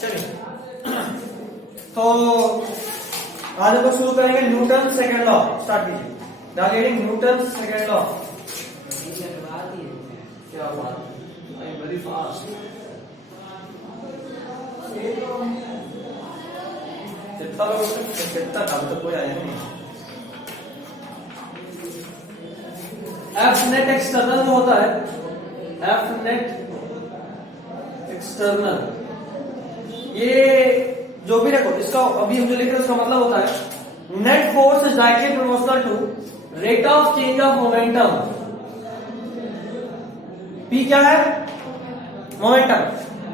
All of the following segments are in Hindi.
चलिए तो आज हम लोग शुरू करेंगे न्यूटन सेकंड लॉ। स्टार्ट कीजिए। Directing Newton second law. क्या बात है, वेरी फास्ट। जितना लोग कितना काम तो कोई आया नहीं। एफ नेट एक्सटर्नल जो होता है, एफ नेट एक्सटर्नल, ये जो भी रखो इसका अभी हम जो लिख रहे हैं उसका मतलब होता है net force is directly proportional to rate of change of momentum. P क्या है? Momentum.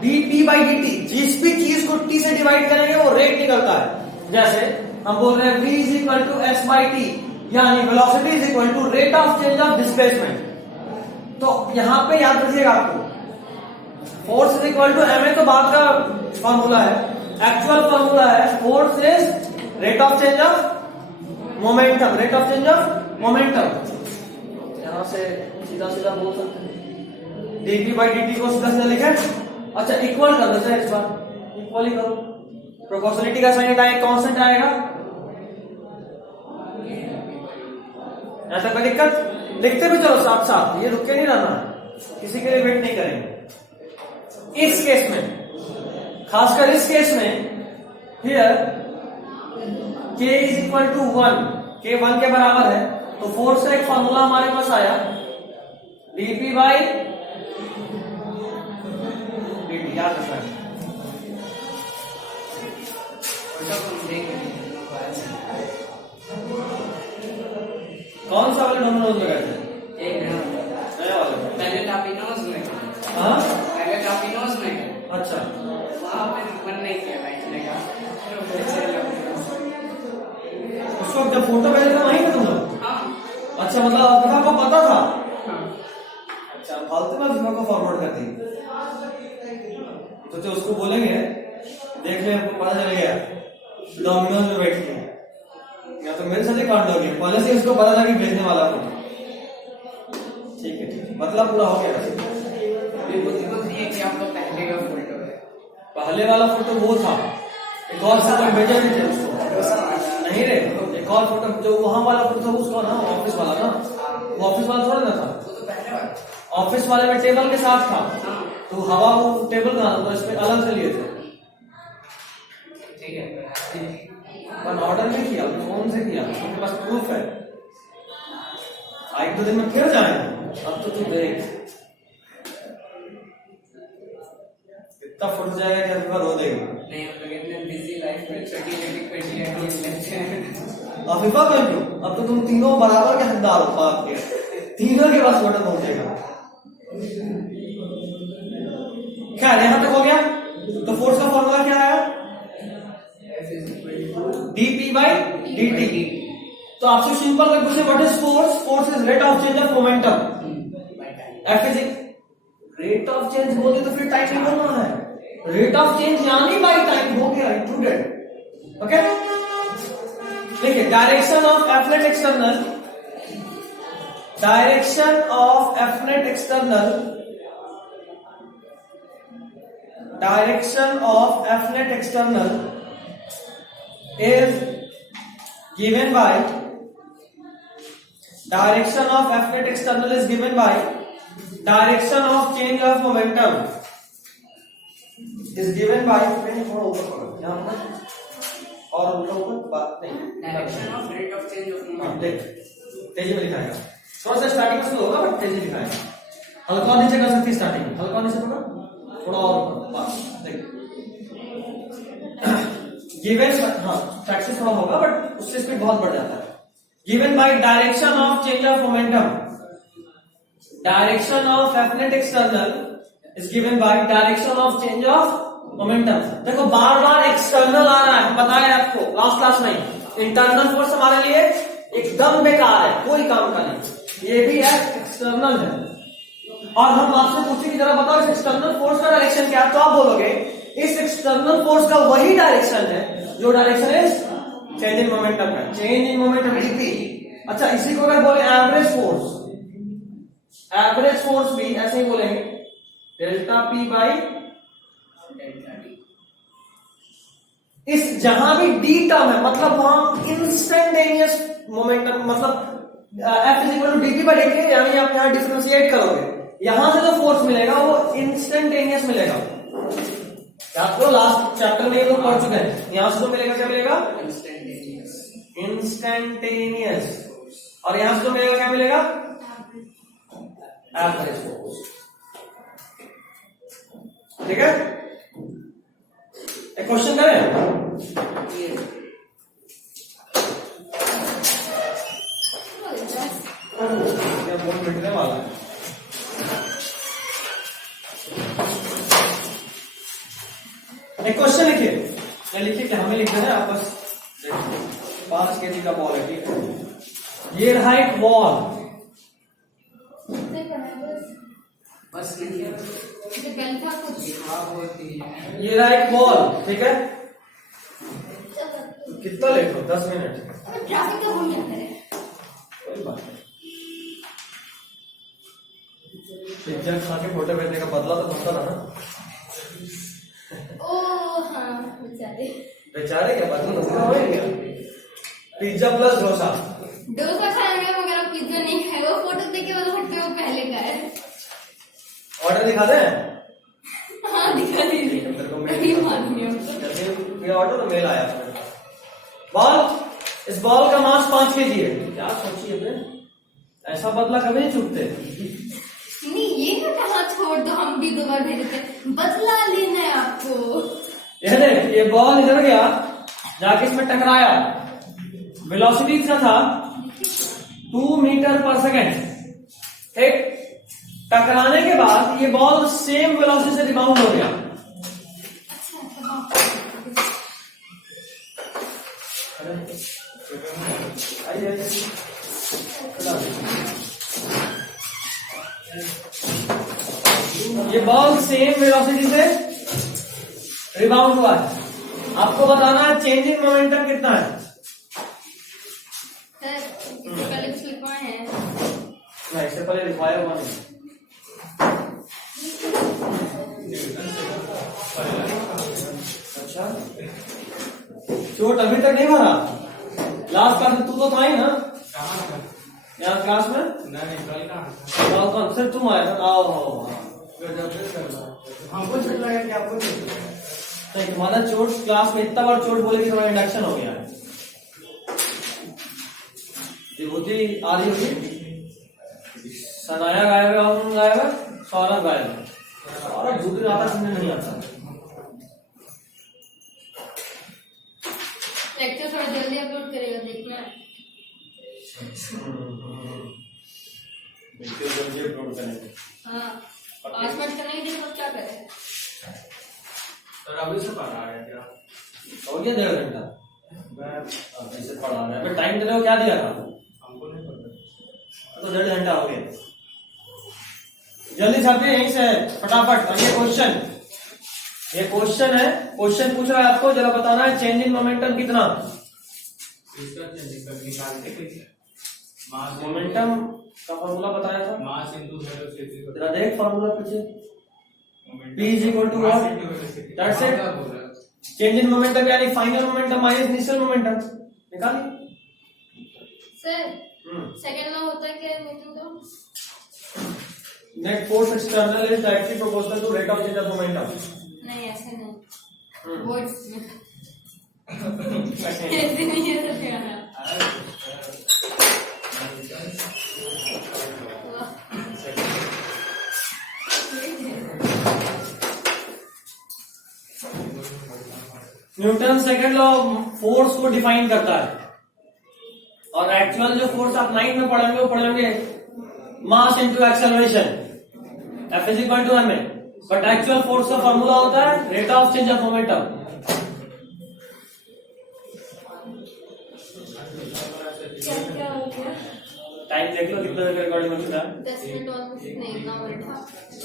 D P by D T, जिस भी चीज को टी से डिवाइड करेंगे वो रेट निकलता है। जैसे हम बोल रहे हैं v is equal to S by T, यानी velocity is equal to rate of change of displacement. तो यहां पे याद रखिएगा आपको force is equal to M A तो बाद का फॉर्मूला है, एक्चुअल फॉर्मूला है force is rate of change of momentum, rate of change of momentum. यहां से सीधा सीधा बोल सकते हैं डीपी बाई डी को सीधा सीधा लिखे। अच्छा इक्वल कर देते हैं, इस बार इक्वल ही करो। प्रोपोर्शनलिटी का साइन आएगा, कांस्टेंट आएगा। ऐसा कोई दिक्कत? लिखते भी चलो साथ साथ, ये रुक के नहीं रहना है, किसी के लिए वेट नहीं करेंगे। इस केस में, खासकर इस केस में, here k is equal to 1, k 1 के बराबर है, तो फोर्स का एक फॉर्मूला हमारे पास आया dp बाई dt। याद रखना है। कौन सा वाले दोनों नोट लगाए थे? एक नया वाला। पहले टापिनोज में, हाँ पहले टापिनोज में, अच्छा वहां पे मन नहीं किया बैठने का। उसको जब फोटो भेजे थे वहीं पे तुम लोग? हाँ अच्छा मतलब आपको पता था? हाँ अच्छा फालतू में फिल्म को फॉरवर्ड कर दी तो उसको बोलेंगे देख ले, हमको पता चल गया डोमिनोज में बैठी है, या तो मेरे साथ ही कांड हो गया, पहले से उसको पता था कि भेजने वाला को। ठीक है ठीक है, मतलब पूरा हो गया। ये बुद्धि को थी कि आपको पहले का फोटो है, पहले वाला फोटो वो था, एक और फोटो भेजा भी थे उसको। नहीं रे, एक और फोटो जो वहां वाला फोटो उसका ना, ऑफिस वाला ना, वो ऑफिस वाला थोड़ा ना था, वो तो पहले वाला। ऑफिस वाले में टेबल के साथ था, हाँ तो हवा वो टेबल का तो इसमें अलग से लिए थे। ठीक है, पर ऑर्डर नहीं किया, फोन से किया, उनके पास प्रूफ है। एक दो दिन में फिर जाएंगे, अब तो तू देख कितना फट जाएगा कि अभी रो देगा। नहीं हम लोग इतने बिजी लाइफ में छोटी छोटी पेटियां लेते हैं। अफीफा कर लो, अब तो तुम तीनों बराबर के हकदार हो, बात के तीनों के पास ऑर्डर पहुंचेगा। क्या यहां तक हो गया? तो फोर्स का फॉर्मूला क्या आया? dp by dt। तो आपसे सिंपल कर पूछे what is force? Force is rate of change of momentum. F is rate of change बोले तो फिर टाइम नहीं बोलना है, रेट ऑफ चेंज यानी बाई टाइम हो गया इंक्लूडेड। ओके देखिए, direction of F net external, direction of F net external, direction of F net external is given by, direction of F net external is given by direction of change of momentum is given by, थोड़ा ऊपर करो यहाँ पर और ऊपर बात नहीं, direction of rate of change of momentum. देख तेजी में लिखाएगा, थोड़ा सा स्टार्टिंग में स्लो होगा बट तेजी लिखाएगा। हल्का नीचे कर सकती स्टार्टिंग, हल्का नीचे पकड़, थोड़ा और बस देख गिवन, हाँ प्रैक्टिस थोड़ा होगा बट उससे स्पीड बहुत बढ़ जाता है। Given by direction of change of momentum, direction of F net external is given by direction of change of momentum. देखो बार बार एक्सटर्नल आ रहा है, बताया आपको लास्ट क्लास में। इंटरनल फोर्स हमारे लिए एकदम बेकार है, कोई काम का नहीं, ये भी है एक्सटर्नल है। और हम आपसे पूछे कि जरा बताओ इस एक्सटर्नल फोर्स का डायरेक्शन क्या है, तो आप बोलोगे इस एक्सटर्नल फोर्स का वही डायरेक्शन है जो direction is change in momentum है, चेंज इन मोमेंटम डीपी। अच्छा इसी को अगर बोले एवरेज फोर्स, एवरेज फोर्स भी ऐसे ही बोलेंगे डेल्टा पी बाई इस जहां भी डी टर्म है मतलब वहां इंस्टेंटेनियस मोमेंटम मतलब F is equal to D P by D T, यानी आप यहां डिफरेंशिएट करोगे, यहां से जो फोर्स मिलेगा वो इंस्टेंटेनियस मिलेगा। आप तो लास्ट चैप्टर में ये लोग पढ़ चुके हैं। यहां से जो मिलेगा क्या मिलेगा? इंस्टेंटेनियस। और यहां से जो मिलेगा क्या मिलेगा? Average force. ठीक है, एक क्वेश्चन करें? बहुत मिटने वाला है। एक क्वेश्चन लिखिए, क्या लिखिए? क्या हमें लिखना है? आप बस 5 kg का बॉल है, ठीक है? ये रहा एक बॉल, बस लिखिए। ये रहा एक बॉल, ठीक है? कितना लेट हो? 10 मिनट। कोई बात नहीं, पिज्जा खा के फोटो भेजने का बदला तो बनता था ना। बेचारे क्या बदला तो हो ही गया। पिज्जा प्लस डोसा खाएंगे मगर आप पिज्जा नहीं खाएगा। वो फोटो देख के वो हटके वो पहले का है। ऑर्डर दिखा दें? हाँ दिखा दीजिए। ऑर्डर तो मेल आया बॉल, इस बॉल का मास 5 kg है। क्या सोचिए, ऐसा बदला कभी नहीं चुकते। नहीं ये तो कहा छोड़ दो, हम भी 2 बार भेजते, बदला लेना है आपको। ये बॉल इधर गया, जाके इसमें टकराया, वेलोसिटी इतना था 2 मीटर पर सेकेंड। ठीक, टकराने के बाद ये बॉल सेम वेलोसिटी से रिबाउंड हो गया। ये बॉल सेम वेलोसिटी से रिबाउंड हुआ है। आपको बताना है चेंज इन मोमेंटम कितना है। पहले कुछ लिखवाए हैं? नहीं, इससे पहले लिखवाया हुआ नहीं। अच्छा, चोट अभी तक नहीं भरा? लास्ट क्लास में तू तो था ही ना यहाँ क्लास में? नहीं, कौन सिर्फ तुम आया था? आओ हमको चोट लगा कि आपको नहीं? तुम्हारा चोट क्लास में इतना बार चोट बोले कि तुम्हारा इंडक्शन हो गया है। विभूति आ रही होगी, सनाया गायब है, और गायब है, सौरभ गायब है। सौरभ दूसरी ज्यादा सुनने नहीं आता। लेक्चर थोड़ा जल्दी अपलोड करेगा, देखना है। जल्दी अपलोड करेंगे। हाँ 5 मिनट का नहीं देखो क्या करें। सर अभी से पढ़ा रहे हैं क्या? हो गया 1.5 घंटा ऐसे पढ़ा रहा है। फिर टाइम देने को क्या दिया था? हमको नहीं पता। तो 1.5 घंटा हो गया। जल्दी छापे यहीं से फटाफट। और ये क्वेश्चन है, क्वेश्चन पूछ रहा है आपको, जरा बताना है चेंज इन मोमेंटम कितना। मोमेंटम का फॉर्मूला बताया था, मास इनटू वेलोसिटी। जरा देख फॉर्मूला पीछे। P is equal to what? That's it. Change in momentum यानी final momentum minus initial momentum. निकालिए सर। सेकंड में होता है क्या मीटिंग का? Net force external is directly proportional to rate of change of momentum. नहीं ऐसे नहीं, वर्ड्स में ऐसे नहीं है सर कहना। न्यूटन सेकंड लॉ फोर्स को डिफाइन करता है, और एक्चुअल जो फोर्स आप 9 में पढ़ेंगे वो पढ़ेंगे mass into acceleration, F is equal to ma। But actual force का फॉर्मूला होता है rate of change of momentum. क्या हो गया? टाइम देख लो कितना देर रिकॉर्डिंग हो चुका है। 10 मिनट और नहीं, इतना मिनट था।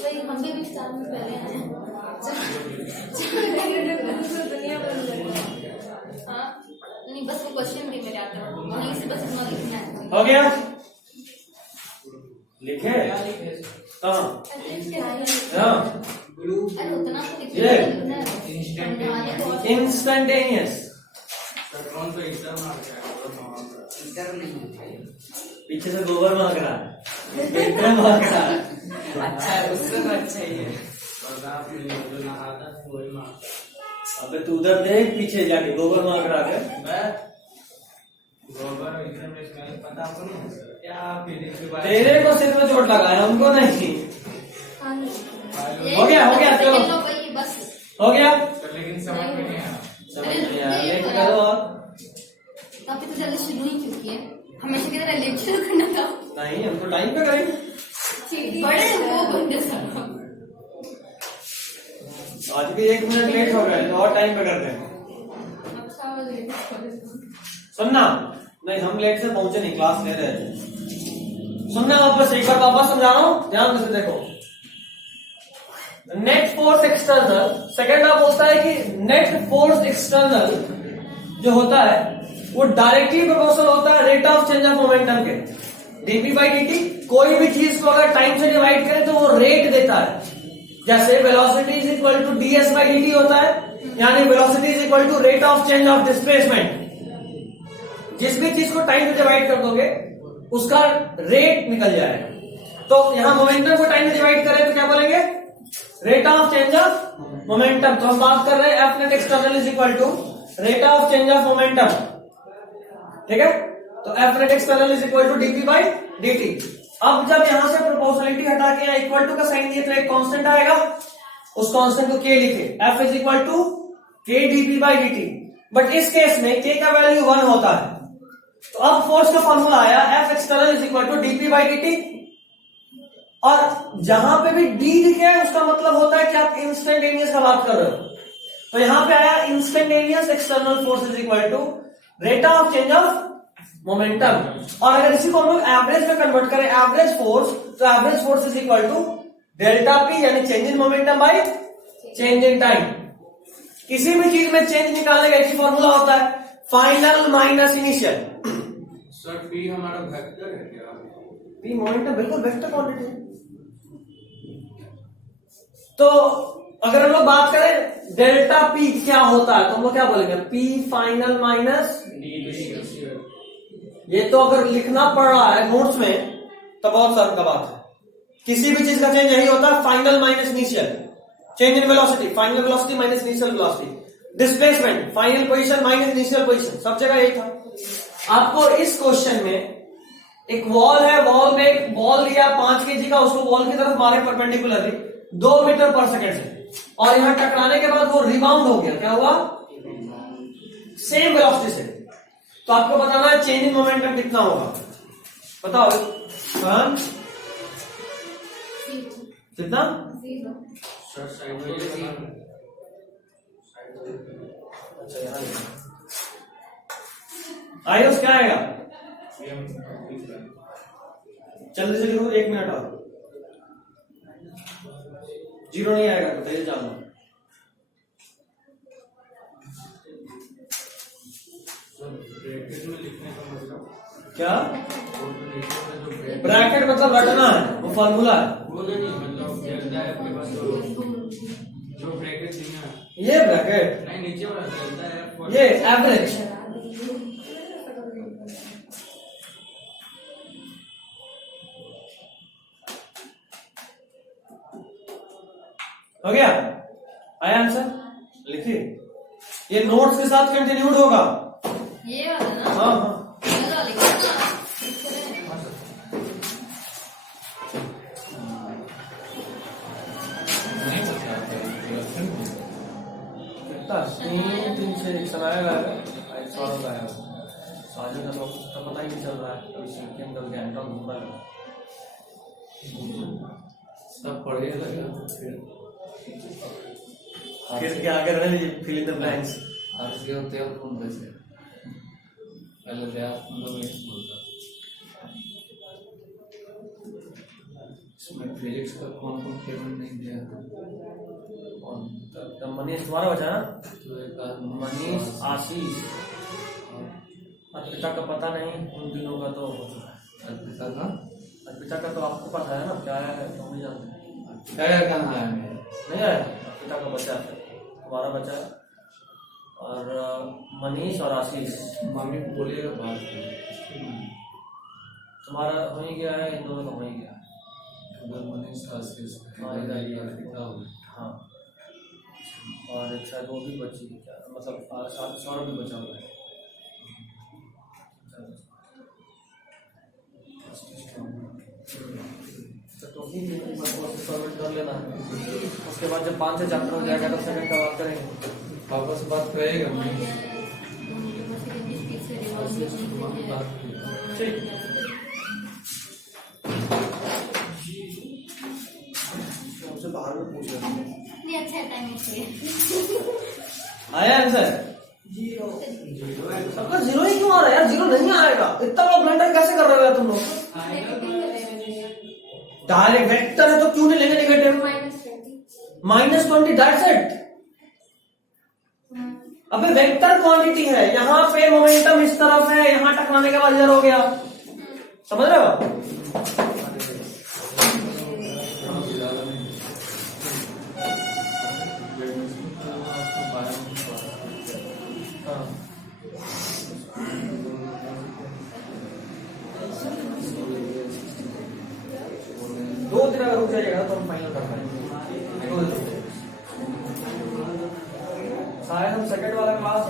वही हम भी 4 मिनट पहले आए हैं। दुनिया बन गई। हाँ नहीं, बस वो क्वेश्चन भी मेरे आता है, वहीं से बस इतना लिखना है। हो गया? लिखे कहाँ? अरे हाँ उतना तो ये लिखना है। इंस्टेंटेनियस। कौन तो इधर मार रहा है? इधर नहीं है। पीछे से गोबर मांग रहा है, विक्रम मांग रहा है। अच्छा है, उससे तो अच्छा ही है। और आप जो नहाता है वही मारता है। अबे तू उधर देख, पीछे जाके गोबर मांग रहा है। मैं गोबर इधर में स्मेल पता आपको नहीं है? क्या फीलिंग की बात? तेरे को सिर में चोट लगा है, हमको नहीं। हो गया चलो, बस हो गया। तो लेकिन समझ में नहीं आया। समझ नहीं आया, लेट करो और काफी तो जल्दी शुरू ही क्यों किया? हमेशा की तरह लेट शुरू करना था। नहीं, हम तो टाइम पे करेंगे। बड़े वो बंदे सब। आज भी 1 मिनट लेट हो गए तो और टाइम पे करते हैं। अच्छा वो लेट सुनना, नहीं हम लेट से पहुंचे नहीं, क्लास ले रहे थे। सुनना वापस, एक बार वापस समझा रहा हूं, ध्यान से देखो। नेट फोर्स एक्सटर्नल, सेकेंड आप होता है कि नेट फोर्स एक्सटर्नल जो होता है वो डायरेक्टली प्रोपोर्शनल होता है rate of change of momentum के। डीपी बाई डीटी, कोई भी चीज को अगर टाइम से डिवाइड करें तो वो रेट देता है। जैसे velocity is equal to ds by dt होता है, यानी velocity is equal to rate of change of displacement. जिस भी चीज को टाइम से डिवाइड कर दोगे उसका रेट निकल जाएगा। तो यहां मोमेंटम को टाइम से डिवाइड करें तो क्या बोलेंगे? Rate of change of momentum. तो हम बात कर रहे हैं F net external is equal to rate of change of momentum, ठीक है? तो F net external is equal to DP by DT. अब जब यहां से प्रोपोर्शनलिटी हटा के इक्वल टू का साइन दिए तो एक कांस्टेंट आएगा, उस कांस्टेंट को के लिखे, एफ इज इक्वल टू के डीपी बाई डीटी। बट इस केस में के का वैल्यू 1 होता है। तो अब फोर्स का फॉर्मूला आया F external is equal to DP by DT, और जहां पे भी डी लिखे है उसका मतलब होता है कि आप इंस्टेंटेनियस का बात कर रहे हो। तो यहां पे आया instantaneous external force is equal to rate of change of momentum. और अगर इसी को हम लोग एवरेज में कन्वर्ट करें, एवरेज फोर्स, तो average force is equal to delta P, यानी change in momentum by change in time. किसी भी चीज में चेंज निकालने का एक ही फॉर्मूला होता है, final minus initial. Sir P हमारा वेक्टर है क्या? पी मोमेंटम बिल्कुल वेक्टर क्वांटिटी है। तो अगर हम लोग बात करें डेल्टा पी क्या होता है तो हम लोग क्या बोलेंगे? P final minus. ये तो अगर लिखना पड़ रहा है नोट्स में तो बहुत सारी का बात है। किसी भी चीज का चेंज यही होता है, final minus initial. Change in velocity, final velocity minus initial velocity. Displacement, final position minus initial position. सब जगह यही था। आपको इस क्वेश्चन में एक वॉल है, वॉल में एक बॉल लिया 5 kg का, उसको वॉल की तरफ मारे परपेंडिकुलरली 2 मीटर पर सेकेंड से, और यहां टकराने के बाद वो रिबाउंड हो गया। क्या हुआ? सेम वेलोसिटी से। तो आपको बताना है चेंज इन मोमेंटम कितना होगा, बताओ। कितना? सर साइड में अच्छा यहाँ आयुष क्या आएगा? जल्दी से लिखो, 1 मिनट और। 0 नहीं आएगा तो तेज जाना। ब्रैकेट में लिखने का मतलब क्या? वो तो नीचे में जो ब्रैकेट मतलब रटना है, वो फॉर्मूला है। वो नहीं मतलब डेल्टा है आपके पास, जो ब्रैकेट दिया है। ये ब्रैकेट, नहीं नीचे वाला डेल्टा है। ये एवरेज। हो गया? आया आंसर? लिखिए। ये नोट्स के साथ कंटिन्यूड होगा। ये वाला ना? हाँ हाँ। चलो लिखो ना। कितना? 3 से एक्शन आएगा, सौरभ आएगा। साजन का तो पता ही नहीं चल रहा है, अभी सीखें कल गैंटॉन घूमना है। सब पढ़िएगा फिर क्या कर रहे हैं? Fill in the blanks. आज के होते हैं कौन कैसे पहले व्यास मतलब एक बोलता इसमें फिजिक्स का कौन पेमेंट नहीं दिया कौन? तो मनीष तुम्हारा बचा ना? तो एक मनीष, आशीष, अर्पिता का पता नहीं, उन दिनों का तो हो चुका है। अर्पिता का अर्पिता का तो आपको पता है ना, क्या आया है तो नहीं जानते। क्या कहाँ है मेरा नहीं आया? अर्पिता का बचा है, तुम्हारा बचा है। और मनीष और आशीष, मम्मी को बोलिएगा बात तुम्हारा हो ही गया है, इन दोनों का हो ही गया है। उधर मनीष आशीष हाँ, इधर ही है। कितना हो गया? हाँ, और शायद वो भी बची है क्या, मतलब सौरभ भी बचा हुआ है। तो ठीक है, एक बार कोर्स सबमिट कर लेना है। उसके बाद जब 5 से चैप्टर हो जाएगा तो सेकंड का बात करेंगे। पापा से बात करेगा मनीष? ठीक, हमसे बाहर में पूछ रहे हैं। नहीं अच्छा टाइम है। आया आंसर? सबका जीरो ही क्यों आ रहा है यार? जीरो नहीं आएगा, इतना बड़ा ब्लंडर कैसे कर रहे हो यार तुम लोग? डायरेक्ट वेक्टर है तो क्यों नहीं लेंगे नेगेटिव? -20 that's it. अबे वेक्टर क्वांटिटी है, यहाँ पे मोमेंटम इस तरफ है, यहाँ टकराने के बाद इधर हो गया, समझ रहे हो? दो दिन अगर रुक जाइएगा तो हम फाइनल कर पाएंगे। शायद हम सेकंड वाला क्लास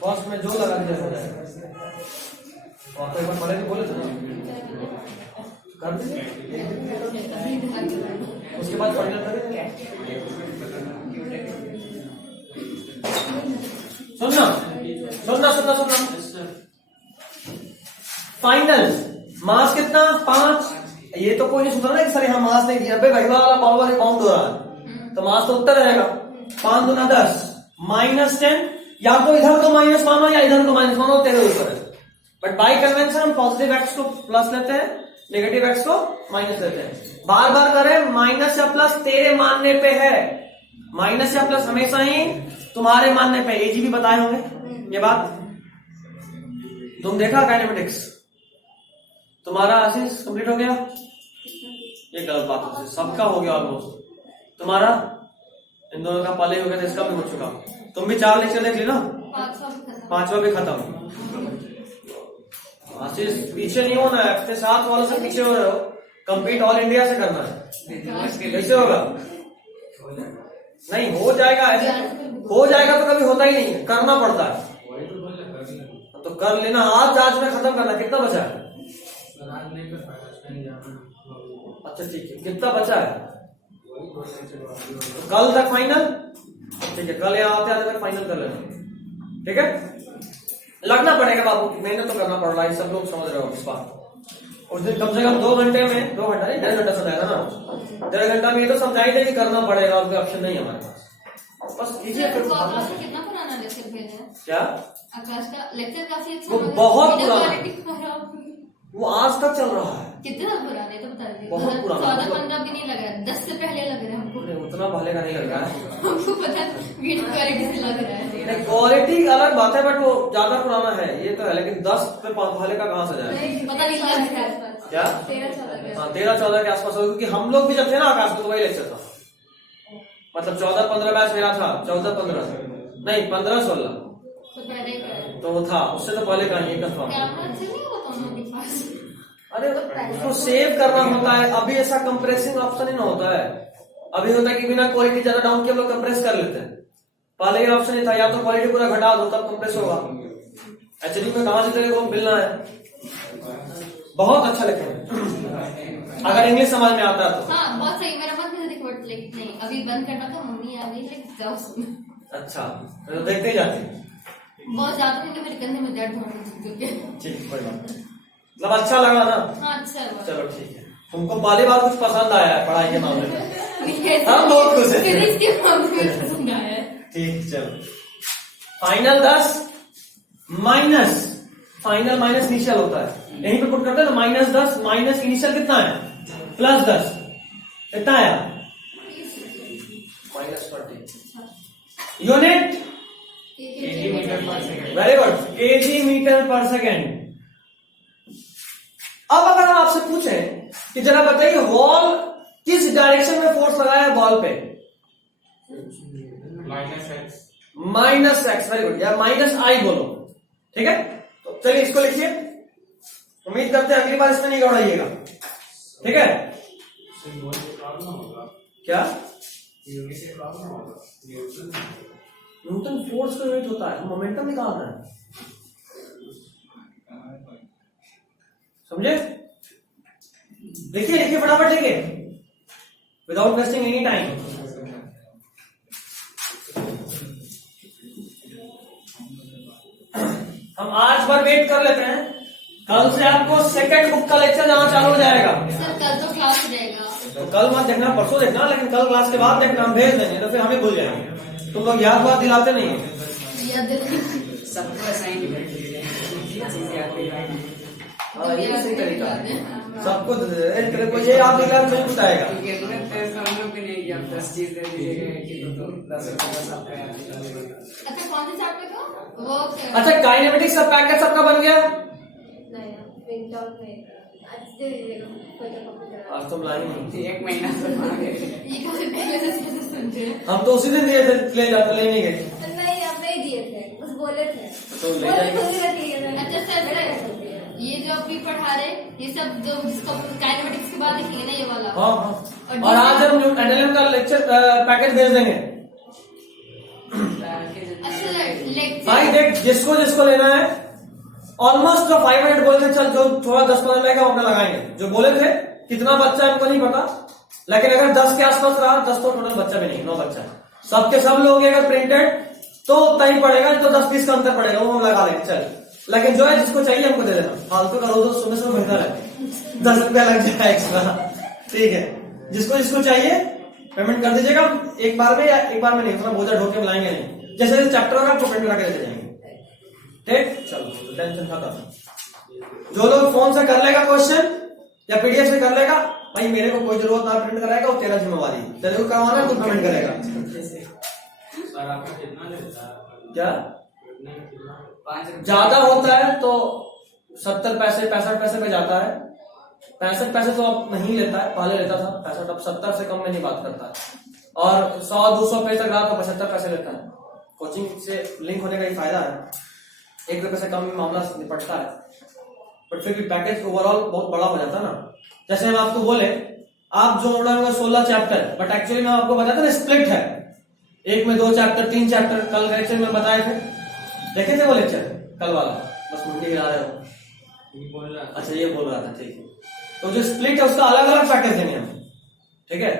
फर्स्ट में जो लगा दिया हो जाएगा। आपको एक बार पढ़े तो बोले थे ना, कर दीजिए, उसके बाद फाइनल करेंगे। सुनना सुनना सुनना सुनना, फाइनल मास कितना? 5। ये तो कोई नहीं सुन रहा ना कि सर यहाँ मास नहीं दिया, भाई वाला पावर काउंट हो रहा है तो मास तो उत्तर रहेगा। 5 दूना 10 -10, या तो इधर को माइनस मानो या इधर को माइनस मानो, तेरे ऊपर है। बट बाय कन्वेंशन हम पॉजिटिव एक्स को प्लस लेते हैं, नेगेटिव एक्स को माइनस लेते हैं। बार बार करें, माइनस या प्लस तेरे मानने पे है, माइनस या प्लस हमेशा ही तुम्हारे मानने पे। एजी भी बताए होंगे ये बात, तुम देखा काइनेमेटिक्स। तुम्हारा आशीष कंप्लीट हो गया? ये गलत बात है, सबका हो गया ऑलमोस्ट। तुम्हारा इन दोनों का पहले हो गया था, इसका भी हो चुका। तुम भी 4 लेक्चर देख ली ना, 5वां भी खत्म। आशीष पीछे नहीं होना है, अपने साथ वालों से पीछे हो रहे हो, कंप्लीट ऑल इंडिया से करना है। कैसे होगा? नहीं हो जाएगा, ऐसे हो जाएगा तो कभी होता ही नहीं है, करना पड़ता है। तो कर लेना, आज में खत्म करना। कितना बचा है? अच्छा ठीक है, कितना बचा है? तो कल तक फाइनल, ठीक है, कल यहाँ आते तक फाइनल कर लेना, ठीक है? लगना पड़ेगा बाबू, मेहनत तो करना पड़ रहा है, सब लोग समझ रहे हो इस बात। उस दिन कम से कम 2 घंटे में, 2 घंटा नहीं 1.5 घंटा समझाएगा ना, 1.5 घंटा में ये तो समझाई थे कि करना पड़ेगा, और कोई ऑप्शन नहीं है हमारे पास, बस कीजिए। फिर कितना पुराना लेक्चर भेजा है? क्या आकाश का लेक्चर काफी अच्छा, वो बहुत पुराना, वो आज तक चल रहा है। कितना पुराना तो बता दीजिए। बहुत पुराना, 14-15 भी नहीं लग रहा है, 10 से पहले लग रहा है हमको। उतना भले का नहीं लग रहा है, हमको पता है वीडियो क्वालिटी से लग रहा है। क्वालिटी अलग बात है, बट वो ज्यादा पुराना है ये तो है, लेकिन 10 पे भले का कहाँ से जाए? पता नहीं लग रहा है क्या? 13-14 के आसपास होगा, क्योंकि हम लोग भी जब थे ना आकाश में तो वही लेक्चर था, मतलब 14-15 बैच मेरा था, 14-15 नहीं 15-16 तो वो था, उससे तो पहले का ही कंफर्म। अरे उसको सेव करना होता है, अभी ऐसा कंप्रेसिंग ऑप्शन ही ना होता है। अभी होता है कि बिना क्वालिटी ज्यादा डाउन के हम लोग कंप्रेस कर लेते हैं, पहले ये ऑप्शन ही था, या तो क्वालिटी पूरा घटा दो तब कंप्रेस होगा। एचडी में कहां से तेरे को मिलना है? बहुत अच्छा लिखे अगर इंग्लिश समझ में आता है तो। हाँ बहुत सही, मेरा मन भी रिकॉर्ड लेकिन नहीं, अभी बंद करना था, मम्मी आ गई लेकिन जाओ सुन। अच्छा तो देखते ही जाते बहुत ज्यादा नहीं, मेरे कंधे में दर्द हो रही है। ठीक, कोई बात नहीं, मतलब अच्छा लगा ना? हाँ अच्छा लगा। चलो ठीक है, तुमको पहली बार कुछ पसंद आया है पढ़ाई के मामले में? हम बहुत खुश हैं। इसके मामले में पसंद आया है। ठीक, चलो final 10 minus, final minus initial होता है, यहीं पे पुट करते हैं ना, -10 माइनस इनिशियल कितना है? +10, कितना आया? -20 unit, very good, kg metre पर सेकेंड। अब अगर हम आपसे पूछें कि जरा बताइए वॉल किस डायरेक्शन में फोर्स लगाया है बॉल पे? माइनस एक्स, वेरी गुड, या माइनस आई बोलो, ठीक है। तो चलिए इसको लिखिए, उम्मीद करते हैं अगली बार इसमें नहीं घबराइएगा, ठीक है। क्या न्यूटन फोर्स का यूनिट होता है, मोमेंटम निकालना है, समझे। लिखिए लिखिए फटाफट लिखिए, विदाउट वेस्टिंग एनी टाइम। हम आज भर वेट कर लेते हैं, कल से आपको सेकंड बुक का लेक्चर जाना चालू हो जाएगा। सर कल तो क्लास रहेगा। तो कल मत देखना, परसों देखना, लेकिन कल क्लास के बाद देखना, हम भेज देंगे तो फिर हमें भूल जाएंगे। तुम लोग याद बात दिलाते नहीं है। सबको असाइन हाँ, ये सही तरीका है, सबको ये याद दिला मुझे कुछ आएगा। अच्छा कौन से चैप्टर का वो? अच्छा काइनेमेटिक्स का पैकेज सबका बन गया? आज तुम लाई नहीं, 1 महीना से ये काफी पहले से समझे। हम तो उसी दिन दिए थे, ले जाते ले नहीं गए। नहीं आप नहीं दिए थे, बस बोले थे। तो ले जाएंगे। अच्छा सर ये जो अभी पढ़ा रहे ये सब जो जिसको काइनेमेटिक्स के बाद लिखेंगे ना ये वाला। हाँ हाँ, और आज हम एनएलएम का लेक्चर पैकेज भेज देंगे। अच्छा लेक्चर भाई देख, जिसको जिसको लेना है ऑलमोस्ट जो 5 मिनट बोले थे, चल जो थोड़ा 10-15 लगेगा अपना लगाएंगे। जो बोले थे कितना बच्चा हमको नहीं पता, लेकिन अगर 10 के आसपास रहा, 10 तो टोटल बच्चा भी नहीं, 9 बच्चा सबके सब लोग अगर प्रिंटेड तो उतना ही पड़ेगा, तो 10-20 का अंतर पड़ेगा, वो हम लगा लेंगे। चल, लेकिन जो है जिसको चाहिए हमको दे देना, फालतू का रोज सुबह सुबह बेहतर है, 10 रुपया लग जाए एक्स्ट्रा, ठीक है। जिसको जिसको चाहिए पेमेंट कर दीजिएगा एक बार में, या एक बार में नहीं, उतना बोझा ढोके में लाएंगे नहीं। जैसे चैप्टर होगा आपको प्रिंट करा के लेते जाएंगे, ठीक। चलो टेंशन खत्म। जो लोग फोन से कर लेगा क्वेश्चन या पीडीएफ से कर लेगा, भाई मेरे को कोई जरूरत ना प्रिंट कराएगा, वो तेरा जिम्मेवारी, तेरे को करवाना तो पेमेंट करेगा। सर आपका कितना लेता है? क्या 5 रुपये ज्यादा होता है तो 70 पैसे 65 पैसे पे जाता है। 65 पैसे तो अब नहीं लेता है, पहले लेता था 65, अब 70 से कम में नहीं बात करता है। और 100-200 पेज तक रहा तो 75 पैसे लेता है। कोचिंग से लिंक होने का ही फायदा है, 1 रुपये से कम में मामला निपटता है, बट फिर भी पैकेज ओवरऑल बहुत बड़ा हो जाता है ना। जैसे हम आपको बोले, आप जो उड़ा 16 चैप्टर, बट एक्चुअली मैं आपको बताया था ना स्प्लिट है, एक में 2 चैप्टर 3 चैप्टर, कल लेक्चर में बताए थे, देखे थे वो लेक्चर कल वाला, बस मुझे गिरा रहे हो। ये बोल रहा था। अच्छा ये बोल रहा था, ठीक है। तो जो स्प्लिट है उसका अलग अलग पैकेज देंगे हम, ठीक है।